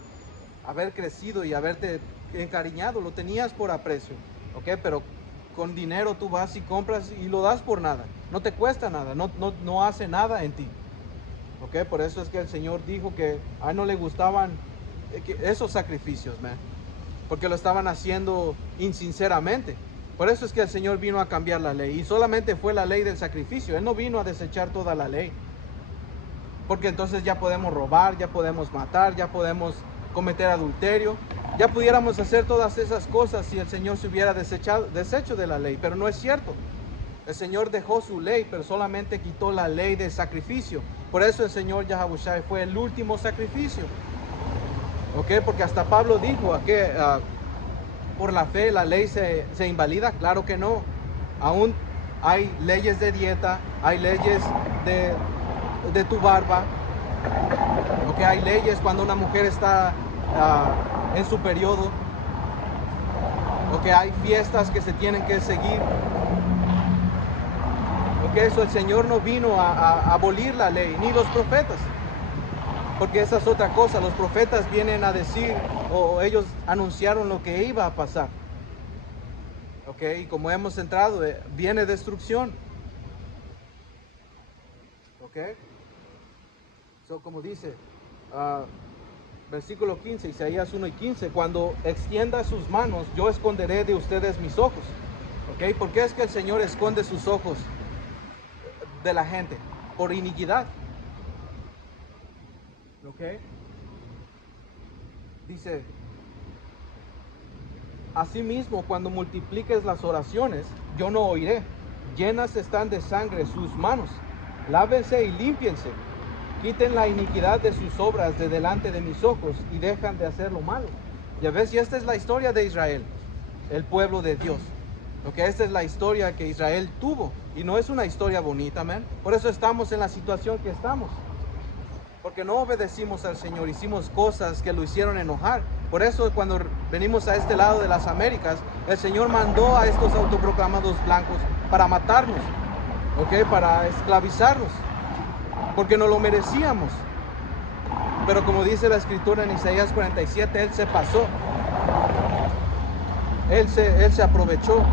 haber crecido y haberte encariñado, lo tenías por aprecio. Ok, pero con dinero tú vas y compras y lo das por nada, no te cuesta nada, no hace nada en ti. Ok, por eso es que el Señor dijo que a él no le gustaban esos sacrificios, man, porque lo estaban haciendo insinceramente. Por eso es que el Señor vino a cambiar la ley, y solamente fue la ley del sacrificio. Él no vino a desechar toda la ley, porque entonces ya podemos robar, ya podemos matar, ya podemos cometer adulterio, ya pudiéramos hacer todas esas cosas si el Señor se hubiera deshecho de la ley, pero no es cierto. El Señor dejó su ley, pero solamente quitó la ley del sacrificio. Por eso el Señor Yahawashi fue el último sacrificio. ¿Ok? Porque hasta Pablo dijo que por la fe la ley se invalida. Claro que no. Aún hay leyes de dieta, hay leyes de tu barba. ¿Ok? Hay leyes cuando una mujer está en su periodo. ¿Ok? Hay fiestas que se tienen que seguir. ¿Ok? Eso el Señor no vino a abolir la ley, ni los profetas. Porque esa es otra cosa, los profetas vienen a decir, o ellos anunciaron lo que iba a pasar. Ok, y como hemos entrado, viene destrucción. Ok, como dice, versículo 15, Isaías 1 y 15, cuando extienda sus manos, yo esconderé de ustedes mis ojos. Ok, ¿por qué es que el Señor esconde sus ojos de la gente? Por iniquidad. Ok, dice, asimismo, cuando multipliques las oraciones, yo no oiré. Llenas están de sangre sus manos. Lávense y límpiense. Quiten la iniquidad de sus obras de delante de mis ojos y dejan de hacer lo malo. Ya ves, y esta es la historia de Israel, el pueblo de Dios. Esta es la historia que Israel tuvo. Y no es una historia bonita, man. Por eso estamos en la situación que estamos. Porque no obedecimos al Señor, hicimos cosas que lo hicieron enojar. Por eso cuando venimos a este lado de las Américas, el Señor mandó a estos autoproclamados blancos para matarnos, para esclavizarnos, porque no lo merecíamos. Pero como dice la Escritura en Isaías 47, Él se pasó, Él se aprovechó.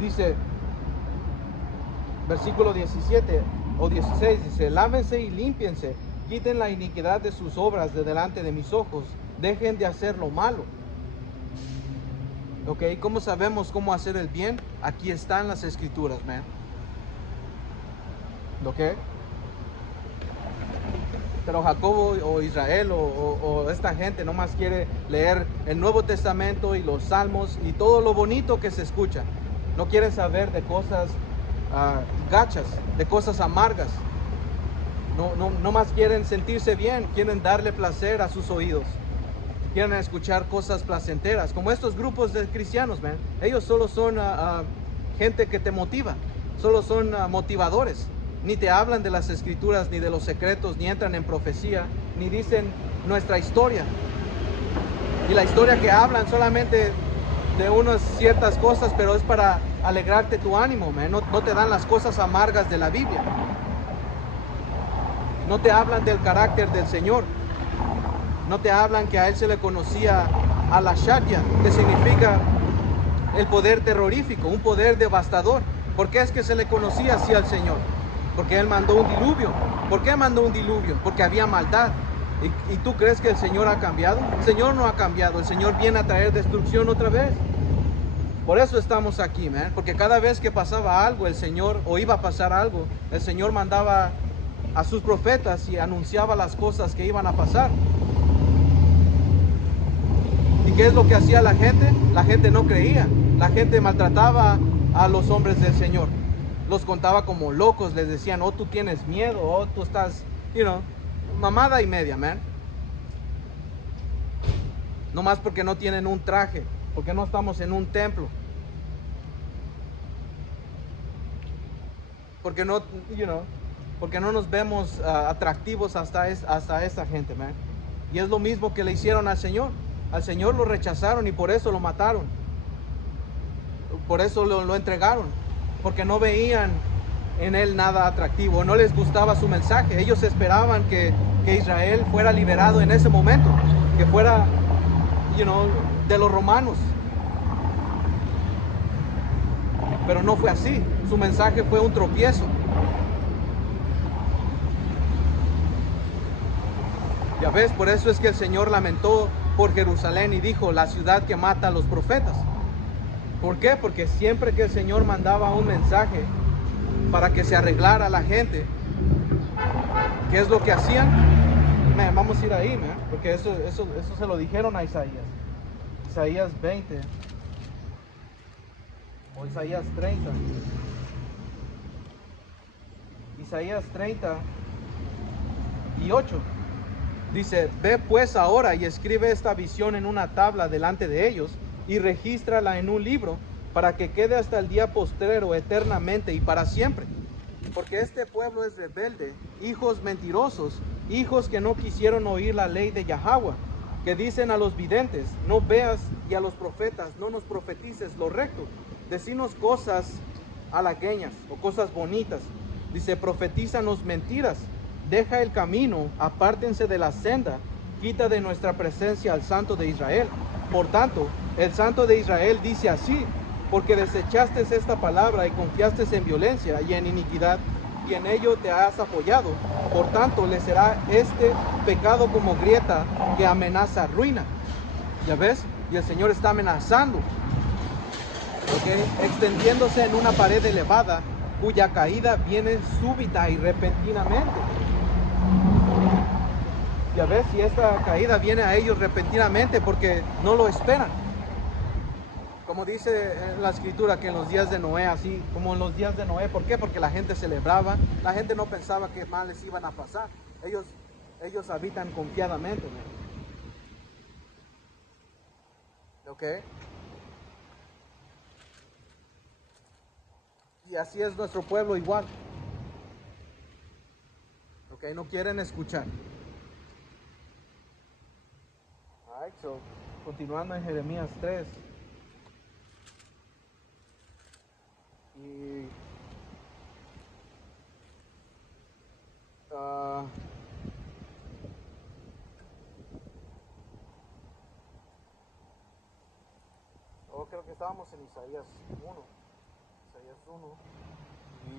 Dice, versículo 17 o 16, dice, lávense y límpiense, quiten la iniquidad de sus obras de delante de mis ojos, dejen de hacer lo malo. Ok, ¿cómo sabemos cómo hacer el bien? Aquí están las escrituras, man. Ok. Pero Jacobo o Israel o esta gente nomás quiere leer el Nuevo Testamento y los Salmos y todo lo bonito que se escucha. No quieren saber de cosas gachas, de cosas amargas. No más quieren sentirse bien, quieren darle placer a sus oídos. Quieren escuchar cosas placenteras, como estos grupos de cristianos, man. Ellos solo son gente que te motiva, solo son motivadores. Ni te hablan de las escrituras, ni de los secretos, ni entran en profecía, ni dicen nuestra historia. Y la historia que hablan solamente de unas ciertas cosas, pero es para alegrarte tu ánimo, man. No te dan las cosas amargas de la Biblia. No te hablan del carácter del Señor. No te hablan que a Él se le conocía a la Shadia, que significa el poder terrorífico, un poder devastador. ¿Por qué es que se le conocía así al Señor? Porque Él mandó un diluvio. ¿Por qué mandó un diluvio? Porque había maldad. ¿Y tú crees que el Señor ha cambiado? El Señor no ha cambiado. El Señor viene a traer destrucción otra vez. Por eso estamos aquí, man. Porque cada vez que pasaba algo, el Señor, o iba a pasar algo, el Señor mandaba a sus profetas y anunciaba las cosas que iban a pasar. ¿Y qué es lo que hacía la gente? La gente no creía. La gente maltrataba a los hombres del Señor. Los contaba como locos. Les decían, oh, tú tienes miedo. Oh, tú estás, mamada y media, man. No más porque no tienen un traje. Porque no estamos en un templo. Porque no, porque no nos vemos atractivos hasta esa gente, man. Y es lo mismo que le hicieron al Señor. Al Señor lo rechazaron y por eso lo mataron. Por eso lo entregaron. Porque no veían en Él nada atractivo. No les gustaba su mensaje. Ellos esperaban que Israel fuera liberado en ese momento. Que fuera, de los romanos. Pero no fue así. Su mensaje fue un tropiezo. Ya ves, por eso es que el Señor lamentó por Jerusalén y dijo, la ciudad que mata a los profetas. ¿Por qué? Porque siempre que el Señor mandaba un mensaje para que se arreglara la gente, ¿qué es lo que hacían? Vamos a ir ahí, porque eso se lo dijeron a Isaías. Isaías 20 o Isaías 30. Isaías 30 y 8. Dice, ve pues ahora y escribe esta visión en una tabla delante de ellos y regístrala en un libro para que quede hasta el día postrero eternamente y para siempre. Porque este pueblo es rebelde, hijos mentirosos, hijos que no quisieron oír la ley de Yahweh, que dicen a los videntes, no veas, y a los profetas, no nos profetices lo recto, decinos cosas halagueñas o cosas bonitas. Dice, profetízanos mentiras. Deja el camino, apártense de la senda, quita de nuestra presencia al Santo de Israel. Por tanto, el Santo de Israel dice así, porque desechaste esta palabra y confiaste en violencia y en iniquidad, y en ello te has apoyado. Por tanto, le será este pecado como grieta que amenaza ruina. ¿Ya ves? Y el Señor está amenazando, extendiéndose en una pared elevada, cuya caída viene súbita y repentinamente. Ya ves, si esta caída viene a ellos repentinamente porque no lo esperan. Como dice en la escritura que en los días de Noé, así como en los días de Noé, ¿por qué? Porque la gente celebraba, la gente no pensaba que males iban a pasar. Ellos habitan confiadamente, ¿no? ¿Ok? Y así es nuestro pueblo igual. ¿Ok? No quieren escuchar. Alright, so, continuando en Jeremías 3. Y creo que estábamos en Isaías 1. Isaías 1. Y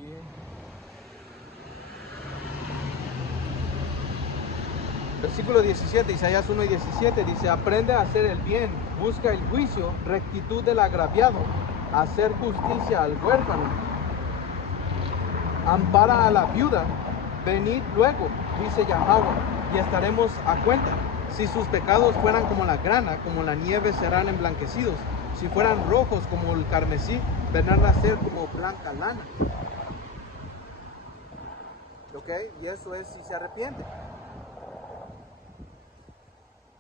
versículo 17, Isaías 1 y 17 dice, aprende a hacer el bien, busca el juicio, rectitud del agraviado, hacer justicia al huérfano, ampara a la viuda, venid luego, dice Yahweh, y estaremos a cuenta. Si sus pecados fueran como la grana, como la nieve serán emblanquecidos. Si fueran rojos como el carmesí, vendrán a ser como blanca lana. ¿Ok? Y eso es si se arrepiente.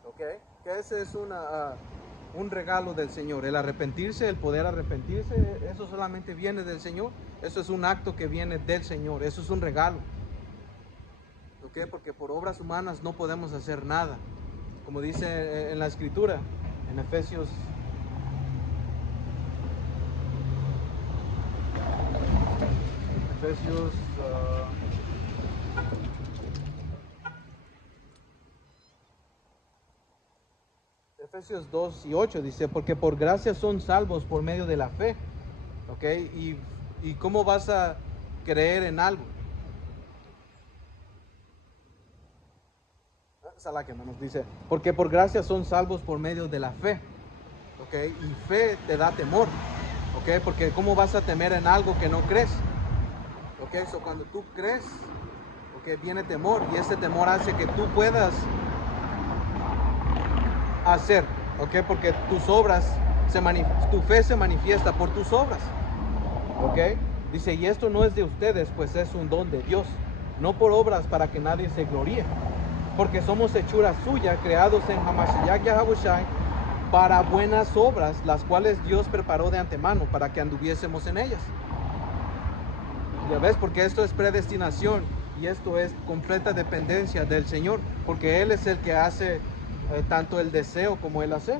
¿Ok? Que ese es un regalo del Señor. El arrepentirse, el poder arrepentirse, eso solamente viene del Señor. Eso es un acto que viene del Señor. Eso es un regalo. ¿Ok? Porque por obras humanas no podemos hacer nada. Como dice en la Escritura, en Efesios 2:8 dice, porque por gracia son salvos por medio de la fe. ¿Ok? ¿Y cómo vas a creer en algo? Esa la que nos dice, porque por gracia son salvos por medio de la fe. ¿Ok? Y fe te da temor. ¿Ok? Porque ¿cómo vas a temer en algo que no crees? ¿Ok? So cuando tú crees, ¿ok? Viene temor, y ese temor hace que tú puedas hacer, ¿ok? Porque tus obras, tu fe se manifiesta por tus obras. ¿Ok? Dice, y esto no es de ustedes, pues es un don de Dios, no por obras para que nadie se gloríe, porque somos hechura suya, creados en Hamashiach Yahawashi, para buenas obras, las cuales Dios preparó de antemano para que anduviésemos en ellas. Ya ves, porque esto es predestinación y esto es completa dependencia del Señor, porque Él es el que hace tanto el deseo como el hacer.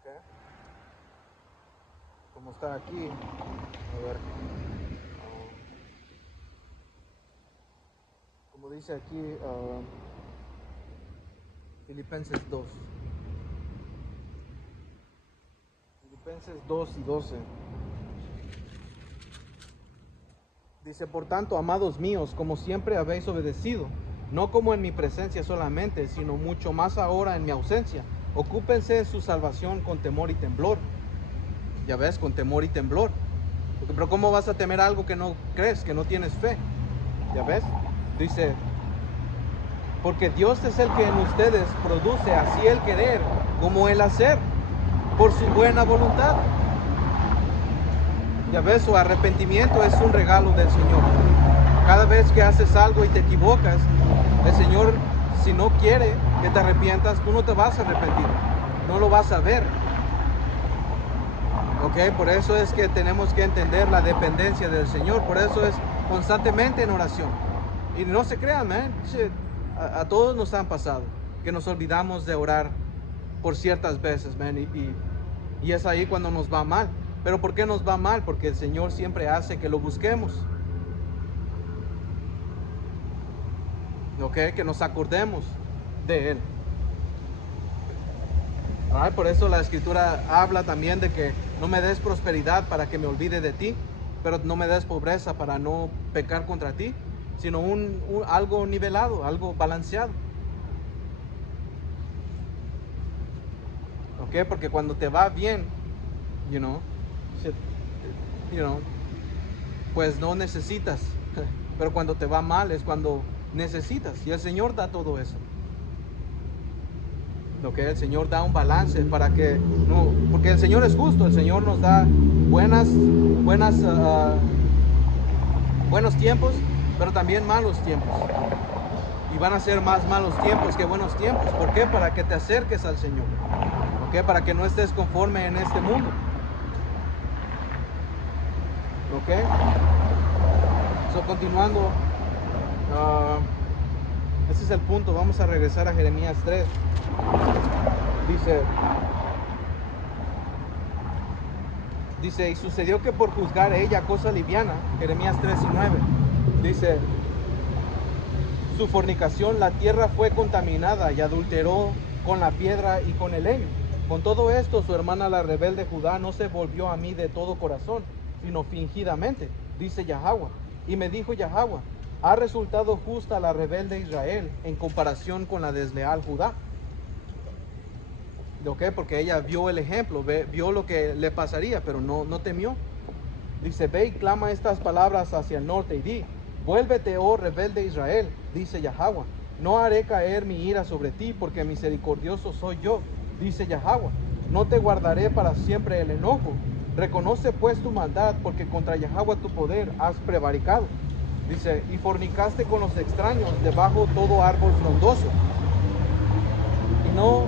Okay. Como está aquí, a ver, como dice aquí Filipenses 2. Filipenses 2:12. Dice, por tanto, amados míos, como siempre habéis obedecido, no como en mi presencia solamente, sino mucho más ahora en mi ausencia, ocúpense de su salvación con temor y temblor. Ya ves, con temor y temblor. Pero ¿cómo vas a temer algo que no crees, que no tienes fe? Ya ves, dice, porque Dios es el que en ustedes produce así el querer como el hacer, por su buena voluntad. Ya ves, su arrepentimiento es un regalo del Señor. Cada vez que haces algo y te equivocas, el Señor, si no quiere que te arrepientas, tú no te vas a arrepentir, no lo vas a ver. Ok, por eso es que tenemos que entender la dependencia del Señor, por eso es constantemente en oración. Y no se crean, man, a todos nos han pasado que nos olvidamos de orar por ciertas veces, man, y es ahí cuando nos va mal. ¿Pero por qué nos va mal? Porque el Señor siempre hace que lo busquemos. ¿Ok? Que nos acordemos de Él. Ay, por eso la Escritura habla también de que no me des prosperidad para que me olvide de ti, pero no me des pobreza para no pecar contra ti, sino algo nivelado, algo balanceado. ¿Ok? Porque cuando te va bien, you know, pues no necesitas. Pero cuando te va mal es cuando necesitas. Y el Señor da todo eso. El Señor da un balance para que, no, porque el Señor es justo, el Señor nos da buenos tiempos, pero también malos tiempos. Y van a ser más malos tiempos que buenos tiempos. ¿Por qué? Para que te acerques al Señor. ¿Ok? Para que no estés conforme en este mundo. ¿Ok? So, continuando, ese es el punto. Vamos a regresar a Jeremías 3. Dice, y sucedió que por juzgar ella cosa liviana, Jeremías 3:9, dice, su fornicación, la tierra fue contaminada y adulteró con la piedra y con el leño. Con todo esto, su hermana la rebelde Judá no se volvió a mí de todo corazón, sino fingidamente, dice Yahweh. Y me dijo Yahweh, ha resultado justa la rebelde Israel en comparación con la desleal Judá. ¿Ok? Porque ella vio el ejemplo, vio lo que le pasaría, pero no temió. Dice, ve y clama estas palabras hacia el norte y di, vuélvete, oh rebelde Israel, dice Yahweh. No haré caer mi ira sobre ti, porque misericordioso soy yo, dice Yahweh. No te guardaré para siempre el enojo. Reconoce pues tu maldad, porque contra Yahweh tu poder has prevaricado. Dice, y fornicaste con los extraños debajo todo árbol frondoso. Y no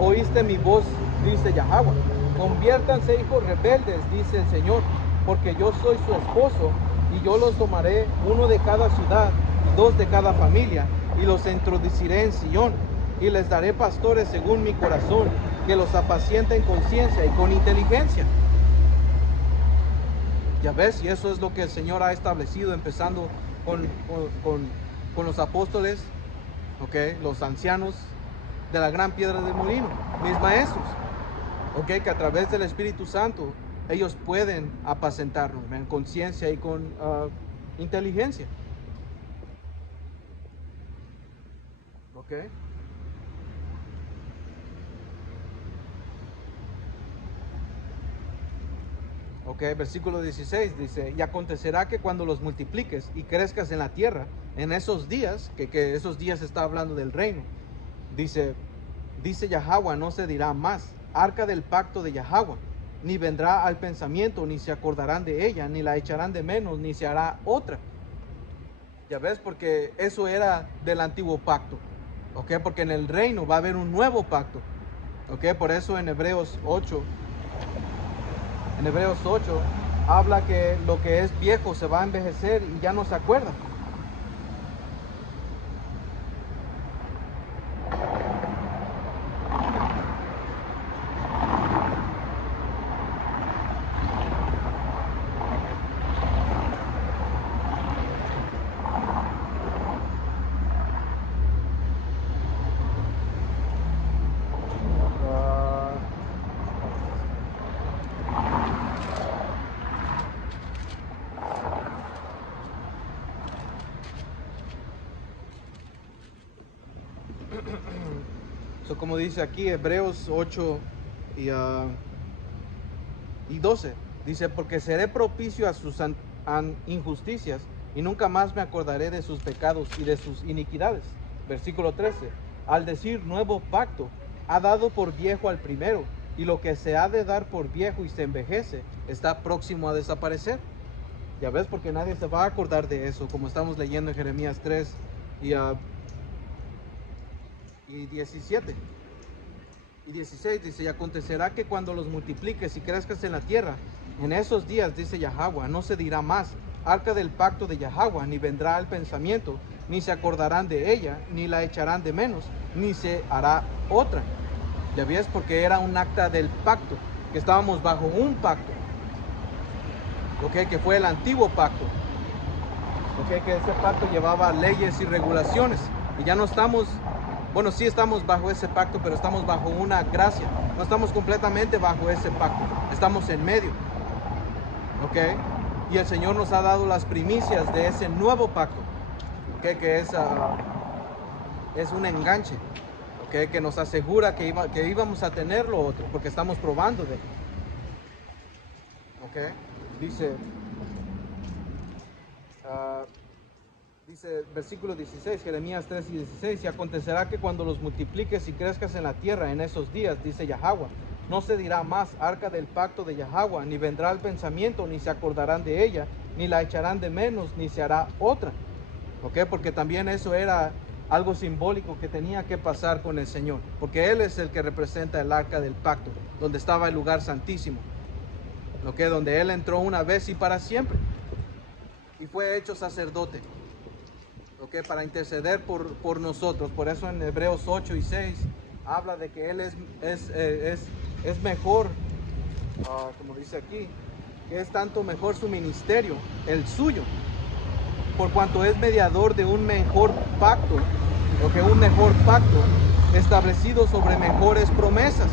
oíste mi voz, dice Yahweh. Conviértanse, hijos rebeldes, dice el Señor, porque yo soy su esposo, y yo los tomaré, uno de cada ciudad, y dos de cada familia, y los introduciré en Sion, y les daré pastores según mi corazón, que los apacienten con ciencia y con inteligencia. Ya ves, y eso es lo que el Señor ha establecido, empezando con los apóstoles, ¿okay? Los ancianos de la gran piedra del molino, mis maestros, ¿okay? Que a través del Espíritu Santo ellos pueden apacentarnos en conciencia y con inteligencia. ¿Ok? Ok, versículo 16 dice, y acontecerá que cuando los multipliques y crezcas en la tierra, en esos días, que esos días está hablando del reino, dice Yahweh, no se dirá más, arca del pacto de Yahweh, ni vendrá al pensamiento, ni se acordarán de ella, ni la echarán de menos, ni se hará otra. Ya ves, porque eso era del antiguo pacto, ¿ok? Porque en el reino va a haber un nuevo pacto, ¿ok? Por eso en Hebreos 8 habla que lo que es viejo se va a envejecer y ya no se acuerda. Como dice aquí Hebreos 8 y 12, dice, porque seré propicio a sus injusticias y nunca más me acordaré de sus pecados y de sus iniquidades. Versículo 13, al decir nuevo pacto, ha dado por viejo al primero, y lo que se ha de dar por viejo y se envejece está próximo a desaparecer. Ya ves, porque nadie se va a acordar de eso, como estamos leyendo en Jeremías 3 y 17 y 16, dice, y acontecerá que cuando los multipliques y crezcas en la tierra, en esos días, dice Yahweh, no se dirá más, arca del pacto de Yahweh, ni vendrá al pensamiento, ni se acordarán de ella, ni la echarán de menos, ni se hará otra. Ya ves, porque era un acta del pacto, que estábamos bajo un pacto, ¿ok? Que fue el antiguo pacto, ¿ok? Que ese pacto llevaba leyes y regulaciones, y ya no estamos, bueno, sí estamos bajo ese pacto, pero estamos bajo una gracia, no estamos completamente bajo ese pacto, estamos en medio, ¿ok? Y el Señor nos ha dado las primicias de ese nuevo pacto, ¿ok? Que es un enganche, ¿ok? Que nos asegura que íbamos a tener lo otro, porque estamos probando de él, ¿ok? Dice versículo 16, Jeremías 3 y 16, y acontecerá que cuando los multipliques y crezcas en la tierra en esos días, dice Yahweh, no se dirá más arca del pacto de Yahweh, ni vendrá al pensamiento, ni se acordarán de ella, ni la echarán de menos, ni se hará otra. ¿Ok? Porque también eso era algo simbólico que tenía que pasar con el Señor, porque Él es el que representa el arca del pacto, donde estaba el lugar santísimo, ¿ok? Donde Él entró una vez y para siempre, y fue hecho sacerdote, ¿ok? Para interceder por nosotros. Por eso en Hebreos 8 y 6 habla de que Él es mejor, como dice aquí, que es tanto mejor su ministerio, el suyo, por cuanto es mediador de un mejor pacto, o que un mejor pacto establecido sobre mejores promesas,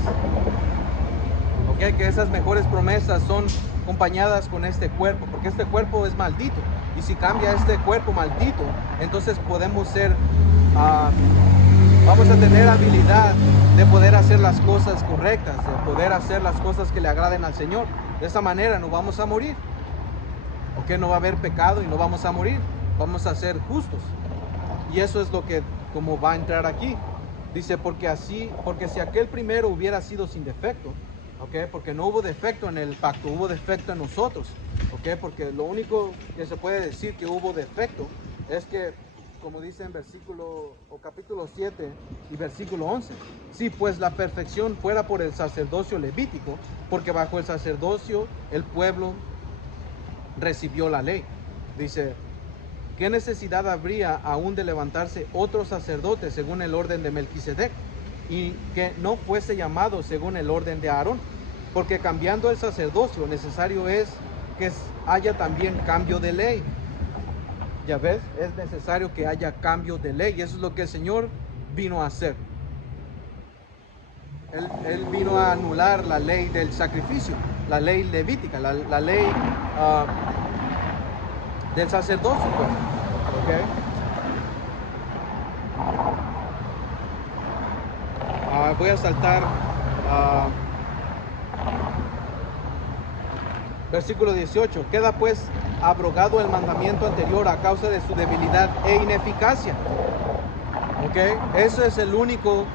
¿ok? Que esas mejores promesas son acompañadas con este cuerpo, porque este cuerpo es maldito, y si cambia este cuerpo maldito, entonces podemos ser, vamos a tener habilidad de poder hacer las cosas correctas, de poder hacer las cosas que le agraden al Señor. De esa manera no vamos a morir, que no va a haber pecado y no vamos a morir, vamos a ser justos. Y eso es lo que como va a entrar aquí. Dice, porque si aquel primero hubiera sido sin defecto, porque no hubo defecto en el pacto, hubo defecto en nosotros, porque lo único que se puede decir que hubo defecto es que, como dice en capítulo 7 y versículo 11, si pues la perfección fuera por el sacerdocio levítico, porque bajo el sacerdocio el pueblo recibió la ley. Dice, ¿qué necesidad habría aún de levantarse otro sacerdote según el orden de Melquisedec, y que no fuese llamado según el orden de Aarón? Porque cambiando el sacerdocio, necesario es que haya también cambio de ley. Ya ves, es necesario que haya cambio de ley, y eso es lo que el Señor vino a hacer. Él vino a anular la ley del sacrificio, la ley levítica, la ley del sacerdocio, pues. Voy a saltar versículo 18. Queda pues abrogado el mandamiento anterior a causa de su debilidad e ineficacia. Ese es el único,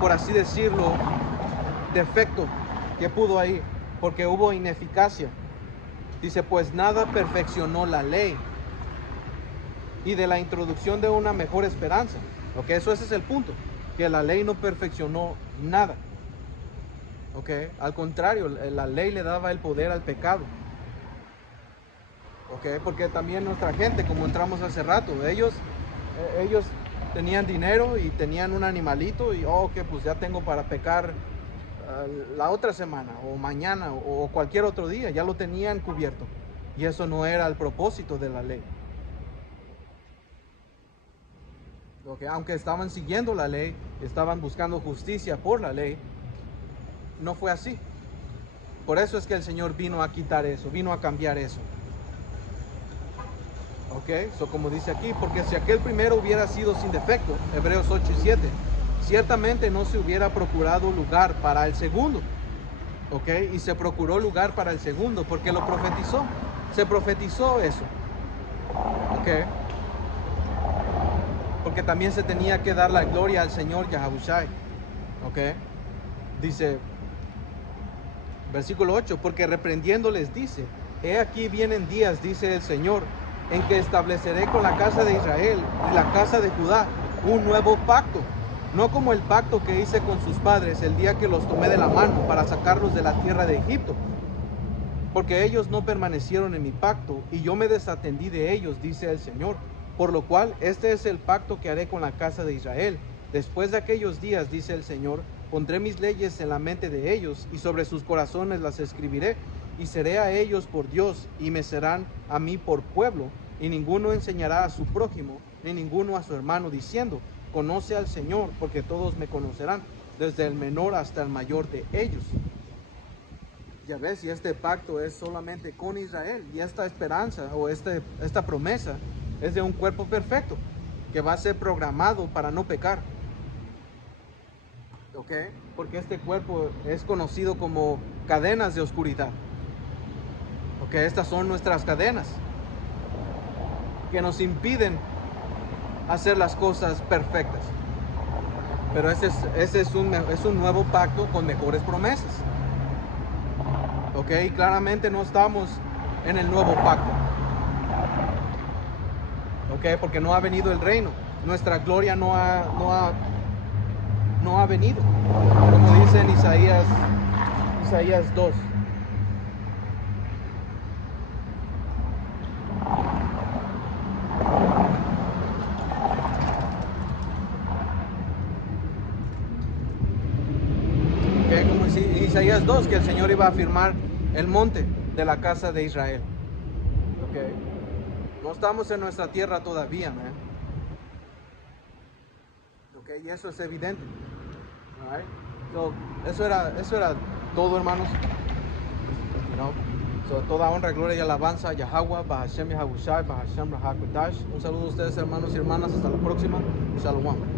por así decirlo, defecto que pudo ahí, porque hubo ineficacia. Dice, pues nada perfeccionó la ley, y de la introducción de una mejor esperanza. Ese es el punto, que la ley no perfeccionó nada. Al contrario, la ley le daba el poder al pecado. Porque también nuestra gente, como entramos hace rato, ellos tenían dinero y tenían un animalito y pues ya tengo para pecar la otra semana o mañana o cualquier otro día, ya lo tenían cubierto, y eso no era el propósito de la ley. Aunque estaban siguiendo la ley, estaban buscando justicia por la ley, no fue así. Por eso es que el Señor vino a quitar eso, vino a cambiar eso. Como dice aquí, porque si aquel primero hubiera sido sin defecto, Hebreos 8 y 7, ciertamente no se hubiera procurado lugar para el segundo. Y se procuró lugar para el segundo porque lo profetizó. Se profetizó eso. Porque también se tenía que dar la gloria al Señor Yahabushai. Dice, versículo 8, porque reprendiéndoles dice, he aquí vienen días, dice el Señor, en que estableceré con la casa de Israel y la casa de Judá un nuevo pacto, no como el pacto que hice con sus padres el día que los tomé de la mano para sacarlos de la tierra de Egipto, porque ellos no permanecieron en mi pacto y yo me desatendí de ellos, dice el Señor. Por lo cual, este es el pacto que haré con la casa de Israel. Después de aquellos días, dice el Señor, pondré mis leyes en la mente de ellos, y sobre sus corazones las escribiré, y seré a ellos por Dios, y me serán a mí por pueblo, y ninguno enseñará a su prójimo, ni ninguno a su hermano, diciendo, conoce al Señor, porque todos me conocerán, desde el menor hasta el mayor de ellos. Ya ves, y este pacto es solamente con Israel, y esta esperanza, o esta promesa, es de un cuerpo perfecto que va a ser programado para no pecar. Porque este cuerpo es conocido como cadenas de oscuridad. Estas son nuestras cadenas que nos impiden hacer las cosas perfectas. Pero ese es un nuevo pacto con mejores promesas. Y claramente no estamos en el nuevo pacto. Porque no ha venido el reino. Nuestra gloria no ha venido. Como dice en Isaías 2. Como en Isaías 2, que el Señor iba a firmar el monte de la casa de Israel. No estamos en nuestra tierra todavía, man. Y eso es evidente. All right? So, eso era todo, hermanos. Toda honra, gloria y alabanza a Yahweh, Bahashem Yahabushai, Bahashem Rahakodash. Un saludo a ustedes, hermanos y hermanas. Hasta la próxima. Shalom.